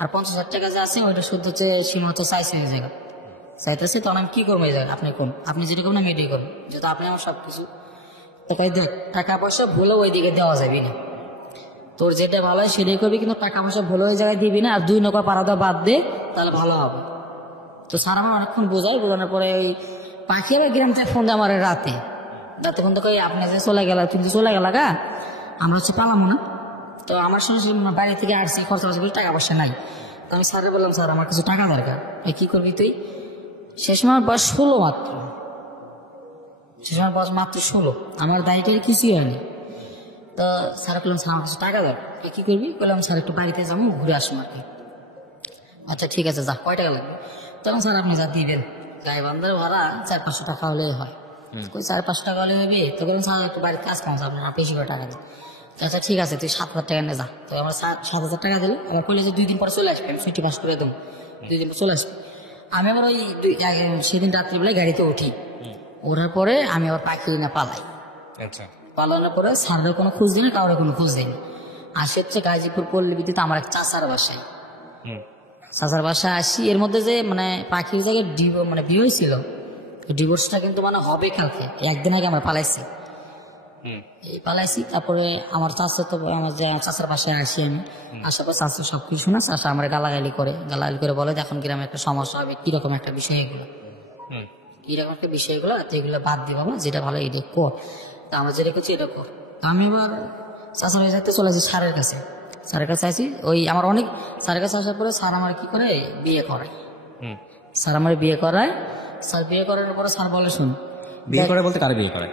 আর 50,000 টাকা যে আছে ওইটা শুদ্ধ হচ্ছে সীমা তো চাইছে এই জায়গা চাইতেছে, তখন আমি কি করবো এই জায়গায়, আপনি কোন আপনি যেটা করবেন আমি এটাই করবো, যেহেতু আপনি আমার সবকিছু। তো তাই দেখ টাকা পয়সা ভুলে ওই দিকে দেওয়া যাবে না, তোর যেটা ভালো হয় সেটাই করবি, কিন্তু টাকা পয়সা ভুলে ওই জায়গায় দিবি না, আর 2 নৌকা পাড়া দেওয়া বাদ দে, তাহলে ভালো হবে। তো স্যার আমার অনেকক্ষণ বোঝানোর পরে ওই পাখি আবার গ্রাম থেকে ফোন দেয় আমার রাতে ফোন তো কই আপনি যে চলে গেল, তুমি চলে গেল গা, আমরা হচ্ছে পালামো না। তো আমার সঙ্গে বাড়ি থেকে আসছি, খরচা টাকা পয়সা নাই। তো আমি স্যারে বললাম স্যার আমার কিছু টাকা দরকার, কি করবি তুই। সে সময় বয়স 16 মাত্র, সে সময় বয়স মাত্র 16, আমার দায়িত্বের কিছুই হয়নি। তো স্যার বললাম স্যার আমার কিছু টাকা দরকার, কি করবি, বললাম স্যার একটু বাড়িতে যাবো ঘুরে আসবো আর কি। আচ্ছা ঠিক আছে যা, কয় টাকা লাগবে। তখন স্যার আপনি যা দিবেন, গাইবান্ধার ভাড়া 400-500 টাকা হলেই হয়। 400-500 টাকা হলে হবে। তো বললাম স্যার একটু বাড়ির কাজ কাম আপনার বেশি করে টাকা দিন। আচ্ছা ঠিক আছে তুই 7,000 টাকা নিয়ে যা। তো আমার 7,000 টাকা দিল, আবার কইলে যে 2 দিন পরে চলে আসবে, আমি ছুটি পাস করে দেবো, 2 দিন পর চলে আসবে। আমি আবার ওই সেদিন রাত্রিবেলায় গাড়িতে উঠি, ওঠার পরে আমি আবার পাখি না পালাই। আচ্ছা, পালানোর পরে স্যারের কোনো খোঁজ দিই না, কারোর কোনো খোঁজ দিই না। আসি হচ্ছে গাজীপুর পল্লীবিদ্যুৎ আমার এক চাচার বাসায়, চাচার বাসায় আসি। এর মধ্যে যে মানে পাখির জায়গায় মানে বিয়ে হয়েছিল, ডিভোর্সটা কিন্তু মানে হবে কালকে, একদিন আগে আমরা পালাইছি। এই পালাইছি, তারপরে আমার চাচা তো আমার যে চাচার বাসায় আসি আমি, আসার পর চাচা সবকিছু শোনা, চাচা আমার গালাগালি করে বলে এখন গ্রামে একটা সমস্যা হবে, কিরকম একটা বিষয় এগুলো, কিরকম একটা বিষয় এগুলো, এগুলো বাদ দিব না, যেটা ভালো এটা কর। তা আমরা যেটা করছি এটা কর। আমি এবার চাচার হয়ে যাতে চলে আসি স্যারের কাছে, স্যারের কাছে আসি। ওই আমার অনেক স্যারের কাছে আসার পরে স্যার আমার কি করে বিয়ে করে, স্যার আমার বিয়ে করায়। স্যার বিয়ে করার পরে স্যার বলে শুন, বিয়ে করে বলতে কারে বিয়ে করে?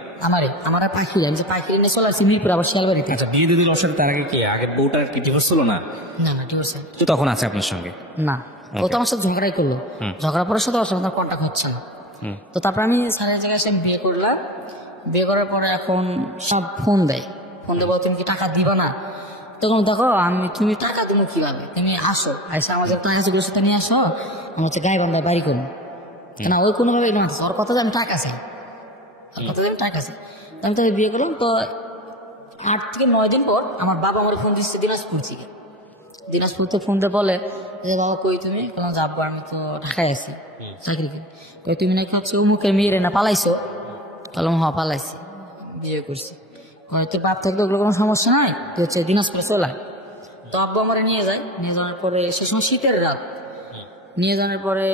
আমার পাখি, আমি যে পাখি নিয়ে চলে আসছি মিরপুর, আবার শিয়ালবাড়িতে। আচ্ছা, বিয়ে দিদির অসাথে তার আগে কি আগের বউটার কি ডিভোর্স হলো না? না ডিভোর্স তো তখন আছে আপনার সঙ্গে? না, ও তো আমার সাথে ঝগড়াই করলো, ঝগড়া পরের সাথে ওর সাথে কন্ট্যাক্ট হচ্ছে না। তো তারপর আমি স্যারের জায়গায় এসে বিয়ে করলাম। বিয়ে করার পরে এখন সব ফোন দেয় বলো তুমি কি টাকা দিবা না। তখন দেখো তুমি টাকা দিব কিভাবে, তুমি আসো, এসে আমার যে টাকা যেগুলোর সাথে নিয়ে আসো, আমার হচ্ছে গাইবান্ধায় বাড়ি করবো না, ওই কোনোভাবে না, ওর কথা যে আমি টাকা চাই, ওর কথা যে আমি টাকা চাই। আমি তাকে বিয়ে করলাম। তো 8 থেকে 9 দিন পর আমার বাবা আমার ফোন দিচ্ছে দিনাজপুর থেকে। দিনাজপুর তো ফোন দিয়ে বলে যে বাবা কই তুমি, বললাম যাবো আমি তো ঢাকায় আছি চাকরি করি। কই তুমি নাকি হচ্ছে অমুকের মেয়েরে না পালাইছো, বললাম হ্যাঁ পালাইছি, বিয়ে করছি। তোর বাপ থাকলে ওগুলো কোনো সমস্যা নাই, তুই হচ্ছে দিনাজপুরে চলে আয়। তো আব্বু আমার নিয়ে যায়, নিয়ে যাওয়ার পরে সে সময় শীতের রাত, নিয়ে যাওয়ার পরে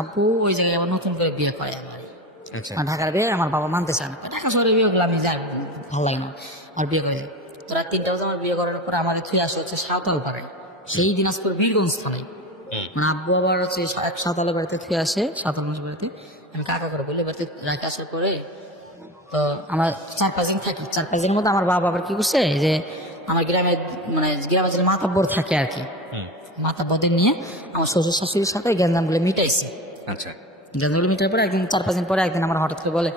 আব্বু ওই জায়গায় আবার নতুন করে বিয়ে করে আমার। ঢাকার বিয়ে আমার বাবা মানতে চায় না, ঢাকা শহরে বিয়ে করলে আমি যাই ভালো লাগে না, আর বিয়ে করে যায়। তোরা 3টা বাজে আমার বিয়ে করার পরে আমার থুই আসে হচ্ছে সাঁওতাল পাড়ায়, সেই দিনাজপুর বীরগঞ্জ থানায়। মানে আব্বু আবার হচ্ছে এক সাতালের বাড়িতে থেকে আসে, সাতাল মানুষ বাড়িতে আমি কাকা করে বলি, বাড়িতে রাখে আসার পরে তো আমার 4-5 দিন থাকি। 4-5 দিনের মধ্যে আমার বাবা আবার কি করছে যে আমার গ্রামে মানে গ্রামে যে মাতাব্বর থাকে আর কি, মাতাব্বরদের নিয়ে আমার শ্বশুর শাশুড়ির সাথে গ্যাঞ্জামগুলো মিটাইছে। আচ্ছা, গ্যাঞ্জামগুলো মিটার পরে একদিন 4-5 দিন পরে একদিন আমার হঠাৎ করে বলে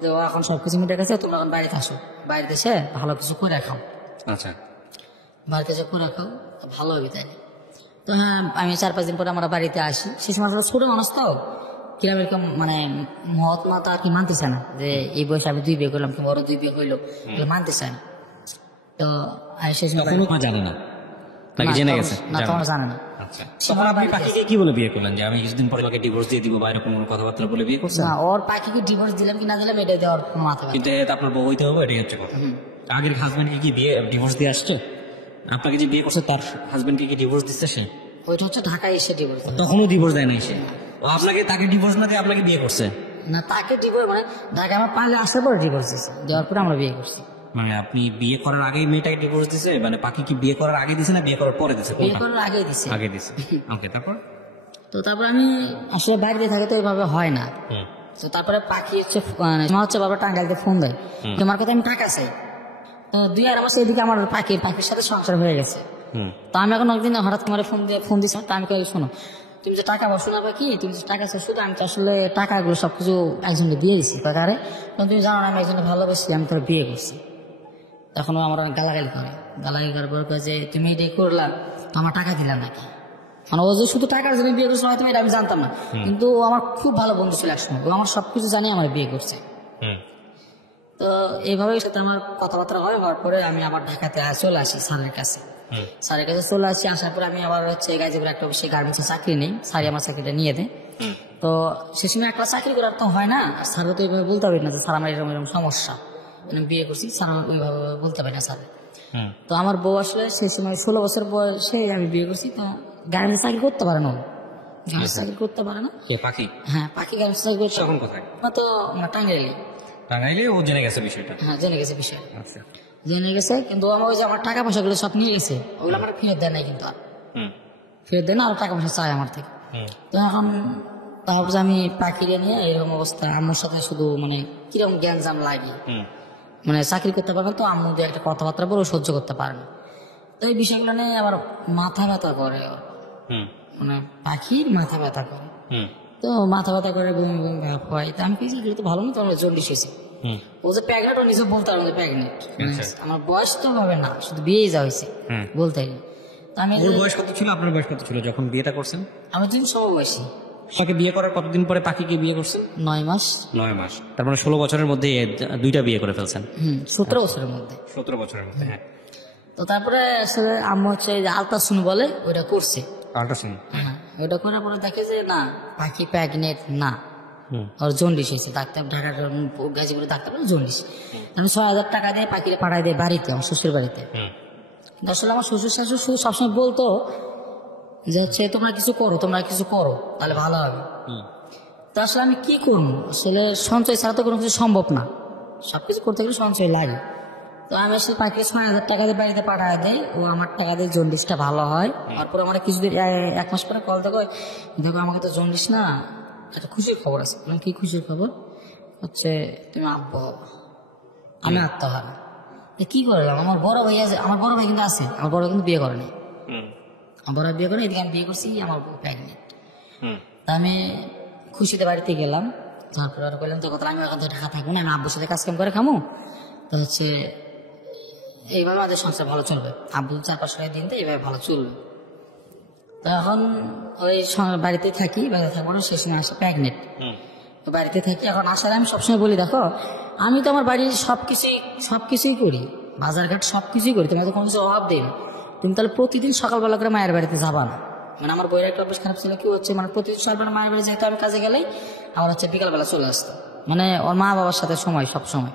যে ও এখন সবকিছু মিটে গেছে, তোমরা এখন বাড়িতে আসো, বাড়িতে এসে ভালো কিছু করে খাও, আচ্ছা, বাড়িতে এসে করে খাও ভালো হবে তাই। তো হ্যাঁ আমি 4-5 দিন পরে আমরা বাড়িতে আসি। সেই সময় আসলে ছোট মানুষ তো কিরকম এরকম মানে মহৎ মাতা আর কি মানতেছে না যে এই বয়সে আমি 2 বিয়ে করলাম কিংবা ওরা 2 বিয়ে করলো, মানতেছে না। তো আমি সেই সময় তখনও জানে না নাকি জেনে গেছে? না, তখন জানে না। আচ্ছা, তখন আপনি পাখিকে কি বলে বিয়ে করলেন যে আমি কিছুদিন পরে আমাকে ডিভোর্স দিয়ে দিব বা এরকম কোনো কথাবার্তা বলে বিয়ে করছেন? না, ওর পাখিকে ডিভোর্স দিলাম কি না দিলাম এটা দেওয়ার কোনো মাথা ব্যথা। কিন্তু এতে আপনার বউ হইতে হবে, এটাই হচ্ছে কথা। আগের হাজবেন্ডকে কি বিয়ে ডিভোর্স দিয়ে আসছে? আপনাকে যে বিয়ে করছে তার হাজবেন্ডকে কি ডিভোর্স দিচ্ছে সে? ওইটা হচ্ছে ঢাকায় এসে ডিভোর্স। তখনও ডিভোর্স দেয় নাই সে? ও আপনাকে তাকে ডিভোর্স না দিয়ে আপনাকে বিয়ে করছে? না, তাকে ডিভোর্স মানে ঢাকায় আমার পালে আসার পরে ডিভোর্স দিয়েছে, দেওয়ার পরে আমরা বিয়ে করছি। মানে আপনি বিয়ে করার আগেই মেয়েটাকে ডিভোর্স দিছে? মানে পাখি কি বিয়ে করার আগে দিছে না বিয়ে করার পরে দিছে? বিয়ে করার আগেই দিছে। আগে দিছে। ওকে, তারপর? তো তারপর আমি আসলে বাড়িতে থাকে তো এইভাবে হয় না। তো তারপরে পাখি হচ্ছে মা হচ্ছে বাবা টাঙ্গাইলতে ফোন দেয়, তোমার কথা আমি টাকা চাই। তো 2-2.5 মাস এদিকে আমার পাখির সাথে সংসার হয়ে গেছে। তো আমি এখন একদিন হঠাৎ করে ফোন দিচ্ছি, তা আমি কই শোনো তুমি যে টাকা পাবো না পাখি, তুমি যে টাকা চাই শুধু, আমি তো আসলে টাকাগুলো সবকিছু একজনকে দিয়ে দিচ্ছি। কারে তুমি জানো না আমি একজনকে ভালোবাসি, আমি তোর বিয়ে করছি। তখন আমার অনেক গালাগালি করার পর যে তুমি এটাই করলাম তো আমার টাকা দিলাম নাকি। মানে ও যে শুধু টাকার জন্য বিয়ে করছে হয়তো এটা আমি জানতাম না, কিন্তু ও আমার খুব ভালো বন্ধু ছিল একসময়, ও আমার সবকিছু জানি আমার বিয়ে করছে। তো এইভাবেই সাথে আমার কথাবার্তা হওয়ার পরে আমি আবার ঢাকাতে চলে আসি স্যারের কাছে। চলে আসি, আসার পরে আমি আবার হচ্ছে গাজীপুরে একটা অফিসে গার্মেন্টসে চাকরি নেই, স্যারই আমার চাকরিটা নিয়ে দেয়। তো সে সময় একটা চাকরি করার তো হয় না, স্যারও তো এইভাবে বলতে পারি না যে স্যার আমার এরকম এরকম সমস্যা, আমি বিয়ে করছি, স্যার ওইভাবে বলতে পারি না স্যার। তো আমার বউ আসলে সেই সময় 16 বছর বয়সে আমি বিয়ে করছি। তো গার্মেন্টস চাকরি করতে পারে না, গার্মেন্টস চাকরি করতে পারে না। পাখি? হ্যাঁ, পাখি গার্মেন্টস চাকরি করতে। তখন কোথায়? তো টাঙ্গাইলে। টাঙ্গাইলে ও জেনে গেছে বিষয়টা? হ্যাঁ, জেনে গেছে বিষয়, আচ্ছা, জেনে গেছে। কিন্তু আমার ওই যে আমার টাকা পয়সা গুলো সব নিয়ে গেছে, ওগুলো আমার ফেরত দেয় নাই, কিন্তু আর ফেরত দেয় না, আর টাকা পয়সা চায় আমার থেকে। তো এখন তারপর আমি পাখিরে নিয়ে এরকম অবস্থা, আম্মুর সাথে শুধু মানে কিরকম জ্ঞানজাম লাগে, মানে চাকরি করতে পারে না, তো আম্মু দিয়ে একটা কথাবার্তা বলে সহ্য করতে পারে না। তো এই বিষয়গুলো নিয়ে আবার মাথা ব্যথা করে, মানে পাখির মাথা ব্যথা করে। তো মাথা ব্যথা করে বমি বমি ভাব হয়। তো আমি কিছু তো ভালো না, তো আমরা জন্ডিস হয়েছি। ও যে প্রেগনেন্ট, ও নিজে বলতে পারবো প্রেগনেন্ট, আমার বয়স তো ভাবে না, শুধু বিয়েই যা হয়েছে বলতে। তো আমি ওর বয়স কত ছিল, আপনার বয়স কত ছিল যখন বিয়েটা করছেন? আমি কিন্তু সমবয়সী। তাকে বিয়ে করার কতদিন পরে পাখিকে বিয়ে করছেন? 9 মাস। 9 মাস। তার মানে 16 বছরের মধ্যে 2টা বিয়ে করে ফেলছেন। 17 বছরের মধ্যে। 17 বছরের মধ্যে, হ্যাঁ। তো তারপরে আসলে আম্মু হচ্ছে যে আলট্রাসাউন্ড বলে ওইটা করছে। আল্ট্রাসাউন্ড? হ্যাঁ, ওইটা করার পরে দেখে যে না, পাখি প্রেগনেন্ট না, ওর জন্ডিস হয়েছে। ডাক্তার ঢাকার গাজীপুরে ডাক্তার জন্ডিস। আমি 6,000 টাকা দিয়ে পাখিরে পাঠাই দিই বাড়িতে, আমার শ্বশুর বাড়িতে। কিন্তু আসলে আমার শ্বশুর শাশুড়ি শুধু সবসময় বলতো যে হচ্ছে তোমরা কিছু করো তাহলে ভালো হবে। তো আসলে আমি কি করবো, আসলে সঞ্চয় ছাড়া তো কোনো কিছু সম্ভব না, সবকিছু করতে গেলে সঞ্চয় লাগে। তো আমি আসলে পাখিকে 6,000 টাকা দিয়ে বাড়িতে পাঠায় দেয়, ও আমার টাকা দিয়ে জন্ডিসটা ভালো হয়। তারপর আমার কিছুদিন 1 মাস পরে কল দেখো আমাকে তো জন্ডিস না, একটা খুশির খবর আছে। কি খুশির খবর? হচ্ছে তুমি আব্বা হবা। আমি আত্মহারা। কি করলাম, আমার বড় ভাই আছে, আমার বড় ভাই কিন্তু আছে, আমার বড় ভাই কিন্তু বিয়ে করেনি। আমার বড় ভাই বিয়ে করে, এদিকে আমি বিয়ে করছি, আমার বউ প্রেগনেন্ট। তা আমি খুশিতে বাড়িতে গেলাম, তারপর আর বললাম তো কথা আমি এখন তো ঢাকা থাকবো না, আমি আব্বুর সাথে কাজ কাম করে খামো। তো হচ্ছে এইভাবে আমাদের সংসার ভালো চলবে, আব্বু 4-5 টাকা দিন তো এইভাবে ভালো চলবে। তো এখন ওই বাড়িতে থাকি, বাড়িতে থাকবো না, শেষ সময় আসে প্রেগনেন্ট। তো বাড়িতে থাকি, এখন আসার আমি সবসময় বলি দেখো আমি তো আমার বাড়ির সবকিছুই করি, বাজারঘাট সবকিছুই করি, তোমার তো কোনো কিছু অভাব দেই না। তুমি তাহলে প্রতিদিন সকালবেলা করে মায়ের বাড়িতে যাবা না। মানে আমার বইয়ের একটা অভ্যাস খারাপ ছিল, কি হচ্ছে মানে প্রতিদিন সকালবেলা মায়ের বাড়ি যেহেতু আমি কাজে গেলেই আমার হচ্ছে বিকালবেলা চলে আসতো, মানে ওর মা বাবার সাথে সব সময়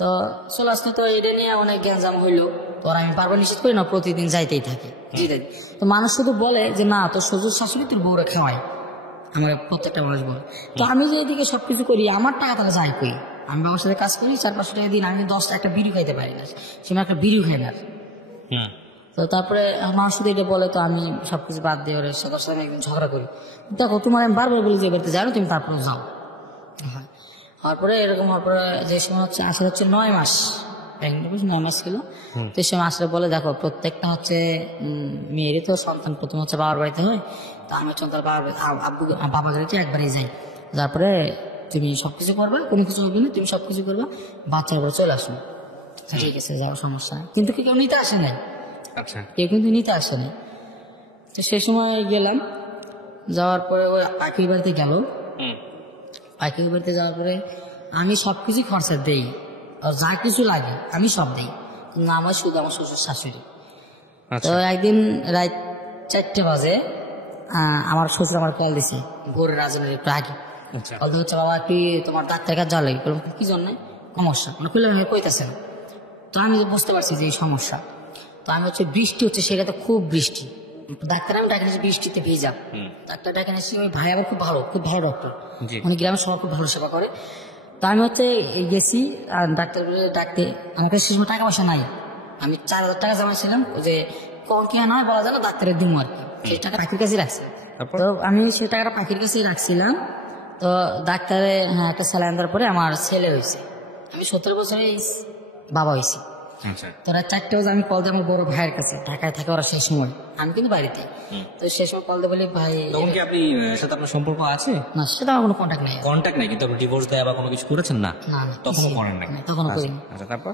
তো চলে আসতো। তো এটা নিয়ে অনেক গ্যাঞ্জাম হইলো। তো আমি পারবো নিশ্চিত করি না, প্রতিদিন যাইতেই থাকে। তো মানুষ শুধু বলে যে না তোর শ্বশুর শাশুড়ি তোর বউরে খাওয়ায়, আমার প্রত্যেকটা মানুষ বলে। তো আমি যে এদিকে সবকিছু করি, আমার টাকা তাহলে যাই কই? আমি বাবার সাথে কাজ করি, 4-5 টাকা দিন, আমি 10 একটা বিড়ি খাইতে পারি না, সে একটা বিড়িও খাই না। তো তারপরে মানুষ শুধু এটা বলে, তো আমি সবকিছু বাদ দিয়ে ওর সাথে সাথে আমি একদিন ঝগড়া করি। দেখো তোমার আমি বারবার বলি যে বাড়িতে যাও না, তুমি তারপরে যাও। হ্যাঁ, হওয়ার পরে এরকম হওয়ার পরে যে সময় হচ্ছে আসলে হচ্ছে 9 মাস, 9 মাস ছিল। তো এই সময় আসলে বলে দেখো প্রত্যেকটা হচ্ছে মেয়েরই তো সন্তান প্রথম হচ্ছে বাবার বাড়িতে হয়, তো আমি হচ্ছে তার বাবা বাড়িতে একবারই যাই, তারপরে তুমি সবকিছু করবা, কোনো কিছু হবে না, তুমি সবকিছু করবা, বাচ্চার উপরে চলে আসো। ঠিক আছে, যাও, সমস্যা নেই। কিন্তু কেউ নিতে আসে নাই, আচ্ছা, কেউ কিন্তু নিতে আসে নাই। তো সেই সময় গেলাম, যাওয়ার পরে ওই পাখির বাড়িতে গেল। পাখির বাড়িতে যাওয়ার পরে আমি সবকিছু খরচা দেই, আর যা কিছু লাগে আমি সব দিই, না আমার শুধু আমার শ্বশুর শাশুড়ি। তো একদিন রাত 4টে বাজে আমার শ্বশুর আমার কল দিছে, ভোরের রাজনের একটু আগে কল দিয়ে হচ্ছে, বাবা কি তোমার ডাক্তার কাছে যাওয়া লাগে? কি জন্য? সমস্যা মানে খুলে কইতেছে না। তো আমি বুঝতে পারছি যে এই সমস্যা। তো আমি হচ্ছে বৃষ্টি হচ্ছে, সেটাতে খুব বৃষ্টি, ডাক্তার আমি ডাকে বৃষ্টিতে ভিজা, ডাক্তার ডাকে নিয়েছি। ওই ভাই আবার খুব ভালো ডক্টর, মানে গ্রামের সবার খুব ভালো সেবা করে। তো আমি হচ্ছে গেছি আর ডাক্তার ডাকতে, আমার কাছে সে সময় টাকা পয়সা নাই, আমি 4000 টাকা জমা ছিলাম, যে কম কি নয় বলা যায় না, ডাক্তারের দিন আর কি, সেই টাকা পাখির কাছে রাখছি। তো আমি সেই টাকাটা পাখির কাছে রাখছিলাম। তো ডাক্তারে একটা স্যালাইন দেওয়ার পরে আমার ছেলে হয়েছে, আমি 17 বছরে বাবা হয়েছি। তোরা 4টে বাজে আমি কল দিই আমার বড় ভাইয়ের কাছে, ঢাকায় থাকে ওরা সেই সময়, আমি কিন্তু বাড়িতে। তো সেই সময় কল দিয়ে বলি, ভাই তখন কি আপনি সাথে আপনার সম্পর্ক আছে? না, সেটা আমার কোনো কন্ট্যাক্ট নেই, কন্ট্যাক্ট নাই, কিন্তু আপনি ডিভোর্স দেয়া বা কোনো কিছু করেছেন না? না তখনও করেন নাই? তখনও করিনি। আচ্ছা, তারপর?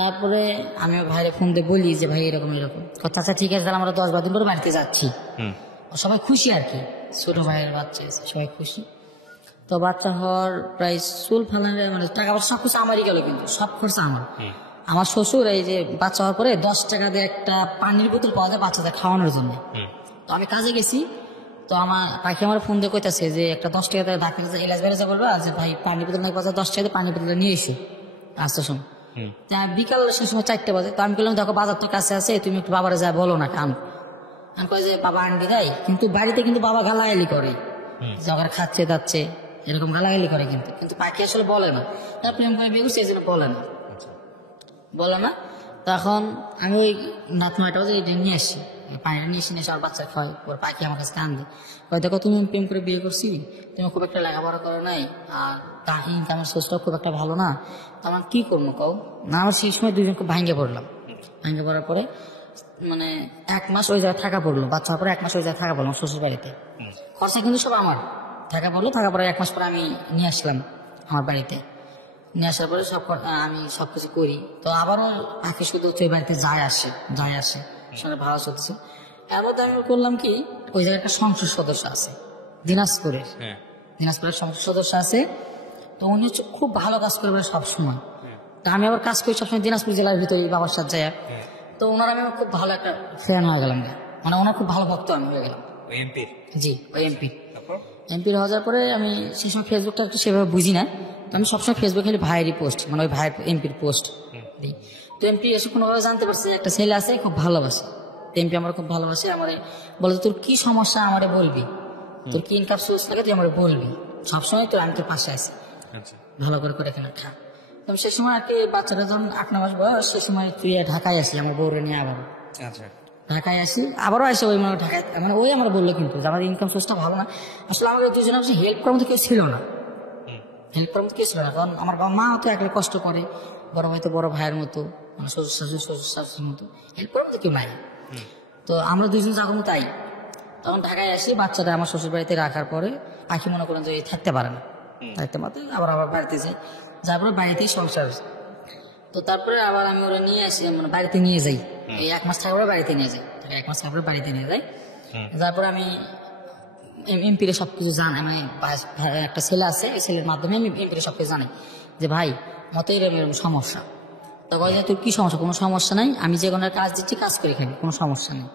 তারপরে আমি ভাইরে ফোন দিয়ে বলি যে ভাই এরকম এরকম, আচ্ছা ঠিক আছে, তাহলে আমরা 10-12 দিন পরে বাড়িতে যাচ্ছি। সবাই খুশি আর কি, ছোট ভাইয়ের বাচ্চা সবাই খুশি। তো বাচ্চা হওয়ার প্রায় চুল ফালানো মানে টাকা পয়সা সবকিছু আমারই গেল, কিন্তু সব খরচা আমার। আমার শ্বশুর এই যে বাচ্চা হওয়ার পরে 10 টাকা দিয়ে একটা পানির বোতল পাওয়া যায় বাচ্চাদের খাওয়ানোর জন্য। তো আমি কাজে গেছি, তো আমার পাখি আমার ফোন দিয়ে কইতাছে যে একটা 10 টাকা দিয়ে ডাক্তার কাছে এলাজ বেড়েছে বলবো, যে ভাই পানির বোতল নাই পাওয়া যায়, 10 টাকা দিয়ে পানির বোতলটা নিয়ে এসো আসতে সময়। বিকাল সে সময় 4টে বাজে। তো আমি বললাম দেখো বাজার তো কাছে আছে, তুমি একটু বাবারে যা বলো না কাম। আমি কই যে বাবা আনবি দেয়, কিন্তু বাড়িতে কিন্তু বাবা গালাগালি করে, যখন খাচ্ছে যাচ্ছে এরকম গালাগালি করে, কিন্তু পাখি আসলে বলে না, প্রেম করে বিয়ে করছে এই জন্য বলে না। তখন আমি ওই রাত 9টা বাজে নিয়ে আসি, পানিটা নিয়ে এসে আর বাচ্চা খাওয়াই, ওর পাখি আমার কাছে কান্দে, কয় দেখো তুমি প্রেম করে বিয়ে করছি, তুমি খুব একটা লেখাপড়া করো নাই, আর ইনকামের সোর্সটাও খুব একটা ভালো না, তো আমার কি করবো কও না। আমার সেই সময় দুজন খুব ভাঙ্গে পড়লাম। ভাঙ্গে পড়ার পরে মানে 1 মাস ওই জায়গায় থাকা পড়লো, বাচ্চা হওয়ার পরে 1 মাস ওই জায়গায় থাকা পড়লো শ্বশুর বাড়িতে, খরচা কিন্তু সব আমার। থাকা পরে 1 মাস পরে আমি নিয়ে আসলাম আমার বাড়িতে। নিয়ে আসার পরে আমি সবকিছু করি। তো আবারও পাখি শুধু হচ্ছে ওই বাড়িতে যায় আসে সঙ্গে ভাড়া চলতেছে। এর মধ্যে আমি করলাম কি, ওই জায়গায় একটা সংসদ সদস্য আছে দিনাজপুরের সংসদ সদস্য আছে। তো উনি হচ্ছে খুব ভালো কাজ করবে সবসময়। তো আমি আবার কাজ করি সবসময় দিনাজপুর জেলার ভিতরে বাবার সাথে যায়। তো ওনার আমি খুব ভালো একটা ফ্যান হয়ে গেলাম, মানে ওনার খুব ভালো ভক্ত আমি হয়ে গেলাম। জি, ওই এমপির হওয়ার পরে আমি সেই সময় ফেসবুকটা একটু সেভাবে বুঝি না, তো আমি সবসময় ফেসবুকে খালি ভাইয়েরই পোস্ট, মানে ওই ভাইয়ের এমপির পোস্ট দিই। তো এমপি এসে কোনোভাবে জানতে পারছে একটা ছেলে আছে খুব ভালোবাসে, এমপি আমার খুব ভালোবাসে, আমার বলে তোর কি সমস্যা আমারে বলবি, তোর কি ইনকাম সোর্স লাগে তুই আমার বলবি, সবসময় তো আমি তোর পাশে আছি, ভালো করে এখানে খা। তো সেই সময় আর কি বাচ্চাটা যখন 8-9 মাস বয়স, সেই সময় তুই ঢাকায় আসি আমার বউরে নিয়ে, আবার ঢাকায় আসি, আবারও আসে ওই মানে ঢাকায়, মানে ওই আমার বললো কিন্তু আমার ইনকাম সোর্সটা ভালো না। আসলে আমাকে দুজনে হেল্প করার মতো কেউ ছিল না, কারণ আমার মা তো একলা কষ্ট করে, বড় ভাই তো বড় ভাইয়ের মতো, মানে শ্বশুর শাশুড়ির মতো হেল্প করার মতো কেউ নাই। তো আমরা দুজন যখন তাই তখন ঢাকায় আসি, বাচ্চাটা আমার শ্বশুর বাড়িতে রাখার পরে পাখি মনে করেন যে থাকতে পারে না, আবার বাড়িতে যাই, যার পরে বাড়িতেই সংসার। তো তারপরে আবার আমি ওরা নিয়ে আসি, মানে বাড়িতে নিয়ে যাই, এই 1 মাস থাকার পরে বাড়িতে নিয়ে যাই, 1 মাস থাকার পরে বাড়িতে নিয়ে যাই। তারপরে আমি এমপির সবকিছু জানাই, মানে একটা ছেলে আছে, এই ছেলের মাধ্যমে আমি এমপির সবকিছু জানাই যে ভাই মতো এরকম সমস্যা। তো বলে যে তোর কি সমস্যা? কোনো সমস্যা নাই, আমি যে কোনো কাজ দিচ্ছি কাজ করে খেলি, কোনো সমস্যা নেই,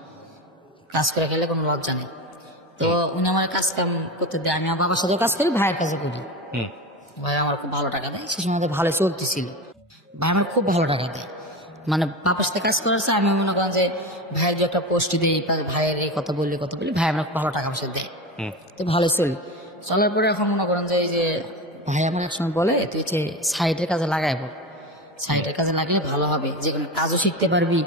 কাজ করে খেলে কোনো লজ্জা নেই। তো উনি আমার কাজ কাম করতে দেয়, আমি আমার বাবার সাথেও কাজ করি, ভাইয়ের কাজে করি। ভাই আমার খুব ভালো টাকা দেয়, সে সময় ভালো চলতেছিল, ভাই আমার খুব ভালো টাকা দেয়, মানে বাবার সাথে কাজ করাচ্ছে। আমি মনে করেন যে ভাইয়ের যে একটা পোস্ট দিই, ভাইয়ের এই কথা বললি ভাই আমার খুব ভালো টাকা পয়সা দেয়, তো ভালো চলার পরে এখন মনে করেন যে এই যে ভাই আমার একসময় বলে তুই যে সাইডের কাজে লাগাই পড়, সাইডের কাজে লাগলে ভালো হবে, যে কোনো কাজও শিখতে পারবি।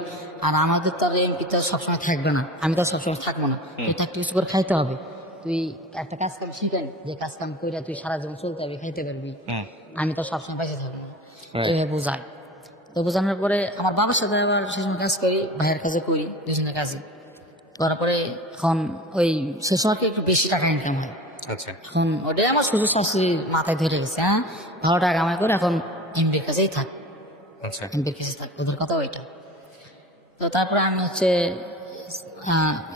আর আমাদের তো আর এমপি তো সবসময় থাকবে না, আমি তো সবসময় থাকবো না, তুই থাকতে কিছু করে খাইতে হবে। তুই একটা কাজ কাম শিখেন, যে কাজ কাম করে তুই সারা জীবন চলতে হবে, খাইতে পারবি। আমি তো সবসময় বেঁচে থাকবো না, এইভাবে বোঝায়। তো বোঝানোর পরে আমার বাবার সাথে আবার সে সময় কাজ করি, ভাইয়ের কাজে করি, দুজনের কাজে করার পরে এখন ওই সে সময় একটু বেশি টাকা ইনকাম হয়। আচ্ছা এখন ওটাই আমার শ্বশুর শাশুড়ি মাথায় ধরে গেছে, হ্যাঁ ভালো টাকা কামাই করে এখন এমপির কাছেই থাক, আচ্ছা এমপির কাছে থাক, ওদের কথা ওইটা। তো তারপরে আমি হচ্ছে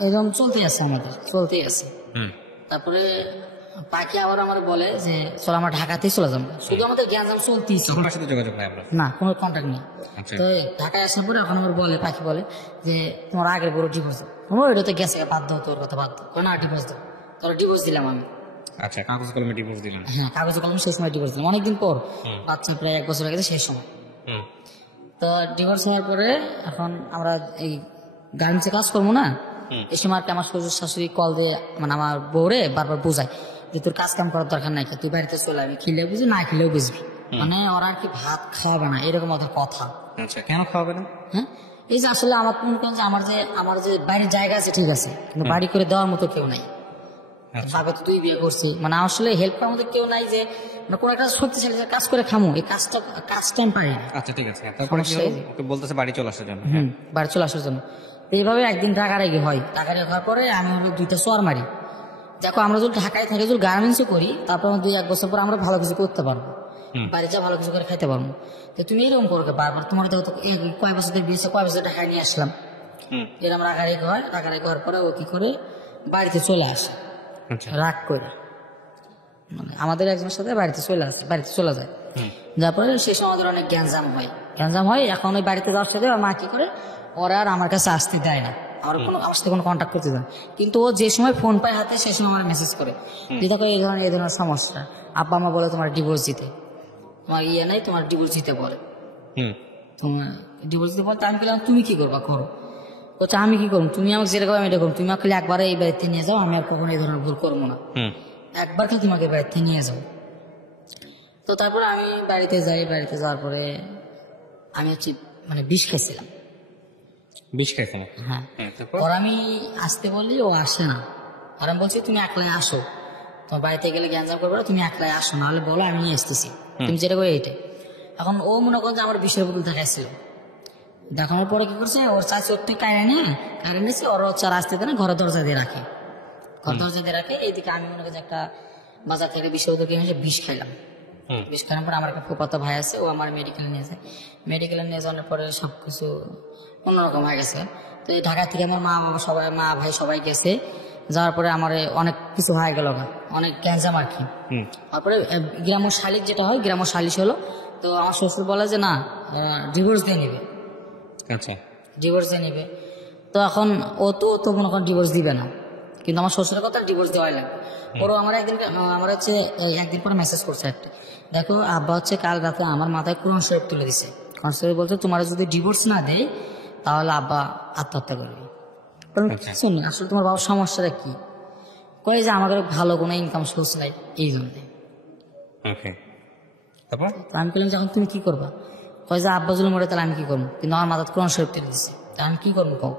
এরকম চলতেই আছে, আমাদের চলতেই আছে। তারপরে পাখি আবার আমার বলে যে চল আমরা ঢাকাতেই চলে যাবো, শুধু আমাদের জ্ঞানজাম চলতেই ছিল, তখন তার সাথে যোগাযোগ নাই আপনার? না কোনো কন্ট্যাক্ট নেই। আচ্ছা। তো ঢাকায় আসার পরে এখন আমার বলে, পাখি বলে যে তোমার আগের বড় ডিভোর্স দাও, আমার এটা তো গেছে বাদ দাও, তোর কথা বাদ দাও, না ডিভোর্স দাও। তোর ডিভোর্স দিলাম আমি। আচ্ছা, কাগজ কলমে ডিভোর্স দিলেন? হ্যাঁ কাগজে কলমে সেই সময় ডিভোর্স দিলাম, অনেকদিন পর, বাচ্চা প্রায় 1 বছর হয়ে গেছে সেই সময়। তো ডিভোর্স হওয়ার পরে এখন আমরা এই গার্মেন্টসে কাজ করবো না, এই সময় আর কি আমার শ্বশুর শাশুড়ি কল দিয়ে মানে আমার বউরে বারবার বোঝায় যে তোর কাজ কাম করার দরকার নাই, তুই বাড়িতে চলে আসবি, খেলেও বুঝবি না খেলেও বুঝবি। মানে ওরা আর কি ভাত খাওয়াবে না, এরকম ওদের কথা। আচ্ছা, কেন খাওয়াবে না? হ্যাঁ এই যে আসলে আমার মনে করেন যে আমার যে বাড়ির জায়গা আছে ঠিক আছে, কিন্তু বাড়ি করে দেওয়ার মতো কেউ নাই। ভাবে তো 2 বিয়ে করছি, মানে আসলে হেল্প করার মতো কেউ নাই, যে মানে কোনো একটা শক্তিশালী কাজ করে খামো, এই কাজটা আমি পারি না। আচ্ছা ঠিক আছে, তারপরে কি হলো? ওকে বলতেছে বাড়ি চলে আসার জন্য। বাড়ি চলে আসার জন্য। তো এইভাবে একদিন রাগারাগি হয়, রাগারাগি হওয়ার পরে আমি হলো 2টা চর মারি। দেখো আমরা যদি ঢাকায় থাকি, যদি গার্মেন্টসও করি, তারপর 2-1 বছর পর আমরা ভালো কিছু করতে পারবো, বাড়িতে ভালো কিছু করে খাইতে পারবো। তো তুমি এরকম করো বারবার, তোমার তো কয় বছর ধরে বিয়েছে, কয় বছর ঢাকায় নিয়ে আসলাম, এরকম রাগারাগি হয়। রাগারাগি হওয়ার পরে ও কি করে বাড়িতে চলে আসে রাগ করে, মানে আমাদের একজনের সাথে বাড়িতে চলে যায়। তারপরে সেই সময় আমাদের অনেক গ্যাঞ্জাম হয়। এখন ওই বাড়িতে যাওয়ার সাথে ওর মা কি করে, ওরা আর আমার কাছে আসতে দেয় না, আমার সাথে কোনো কন্ট্যাক্ট করতে দেয় না। কিন্তু ও যে সময় ফোন পায় হাতে, সেই সময় আমার মেসেজ করে যে দেখো এই ধরনের সমস্যা, আব্বা মা বলে তোমার ডিভোর্স দিতে, তোমার নাই, তোমার ডিভোর্স দিতে বলে, তোমার ডিভোর্স দিতে বলে। আমি বললাম তুমি কি করবা করো। বলছে আমি কি করবো, তুমি আমাকে যেটা করো আমি এটা করবো, তুমি আমাকে একবারে এই বাড়িতে নিয়ে যাও, আমি আর কখনো এই ধরনের ভুল করবো না, একবার কি তোমাকে বাড়িতে নিয়ে যাও। তো তারপরে আমি বাড়িতে যাই, বাড়িতে যাওয়ার পরে আমি হচ্ছে মানে বিষ খাইছিলাম। বিষ খাইছেন? হ্যাঁ। ওর আমি আসতে বললি ও আসে না, আর আমি বলছি তুমি একলাই আসো, তোমার বাড়িতে গেলে গ্যাঞ্জাম করবে, তুমি একলাই আসো, নাহলে বলো আমি নিয়ে আসতেছি, তুমি যেটা করে এইটাই। এখন ও মনে করছে আমার বিষের বোতল দেখাইছিল, দেখানোর পরে কি করছে, ওর চাষি ওর থেকে কায়রা নিয়েছে, ওর হচ্ছে আসতে দেয় না, ঘরের দরজা দিয়ে রাখে, এইদিকে আমি মনে করছি একটা বাজার থেকে বিষের বোতল কিনে এসে বিষ খাইলাম। বিষ খাওয়ার পর আমার একটা ফুফাতো ভাই আছে, ও আমার মেডিকেলে নিয়ে যায়, মেডিকেলে নিয়ে যাওয়ার পরে সবকিছু অন্যরকম হয়ে গেছে। তো এই ঢাকা থেকে আমার মা ভাই সবাই গেছে, যাওয়ার পরে আমার অনেক কিছু হয়ে গেল, অনেক গ্যাঞ্জাম আর কি। তারপরে গ্রাম্য শালিক যেটা হয়, গ্রাম্য সালিশ হলো। তো আমার শ্বশুর বলে যে না ডিভোর্স দিয়ে নিবে। আচ্ছা, ডিভোর্স দিয়ে নিবে। তো এখন ও তো মনে করেন ডিভোর্স দিবে না, কিন্তু আমার শ্বশুরের কথা ডিভোর্স দেওয়াই লাগবে। ওরও আমার একদিন পরে মেসেজ করছে একটা, দেখো আব্বা হচ্ছে কাল রাতে আমার মাথায় কোরআন শরীফ তুলে দিছে, কোরআন শরীফ বলছে তোমার যদি ডিভোর্স না দেয় তাহলে আব্বা আত্মহত্যা করবে। শুন আসলে তোমার বাবার সমস্যাটা কি, কয়ে যে আমাদের ভালো কোনো ইনকাম সোর্স নাই, এই জন্য। আমি বললাম যে এখন তুমি কি করবা, কয়ে যে আব্বা যদি মরে তাহলে আমি কি করবো, কিন্তু আমার মাথায় কোরআন শরীফ তুলে দিচ্ছে, তা আমি কি করবো কও।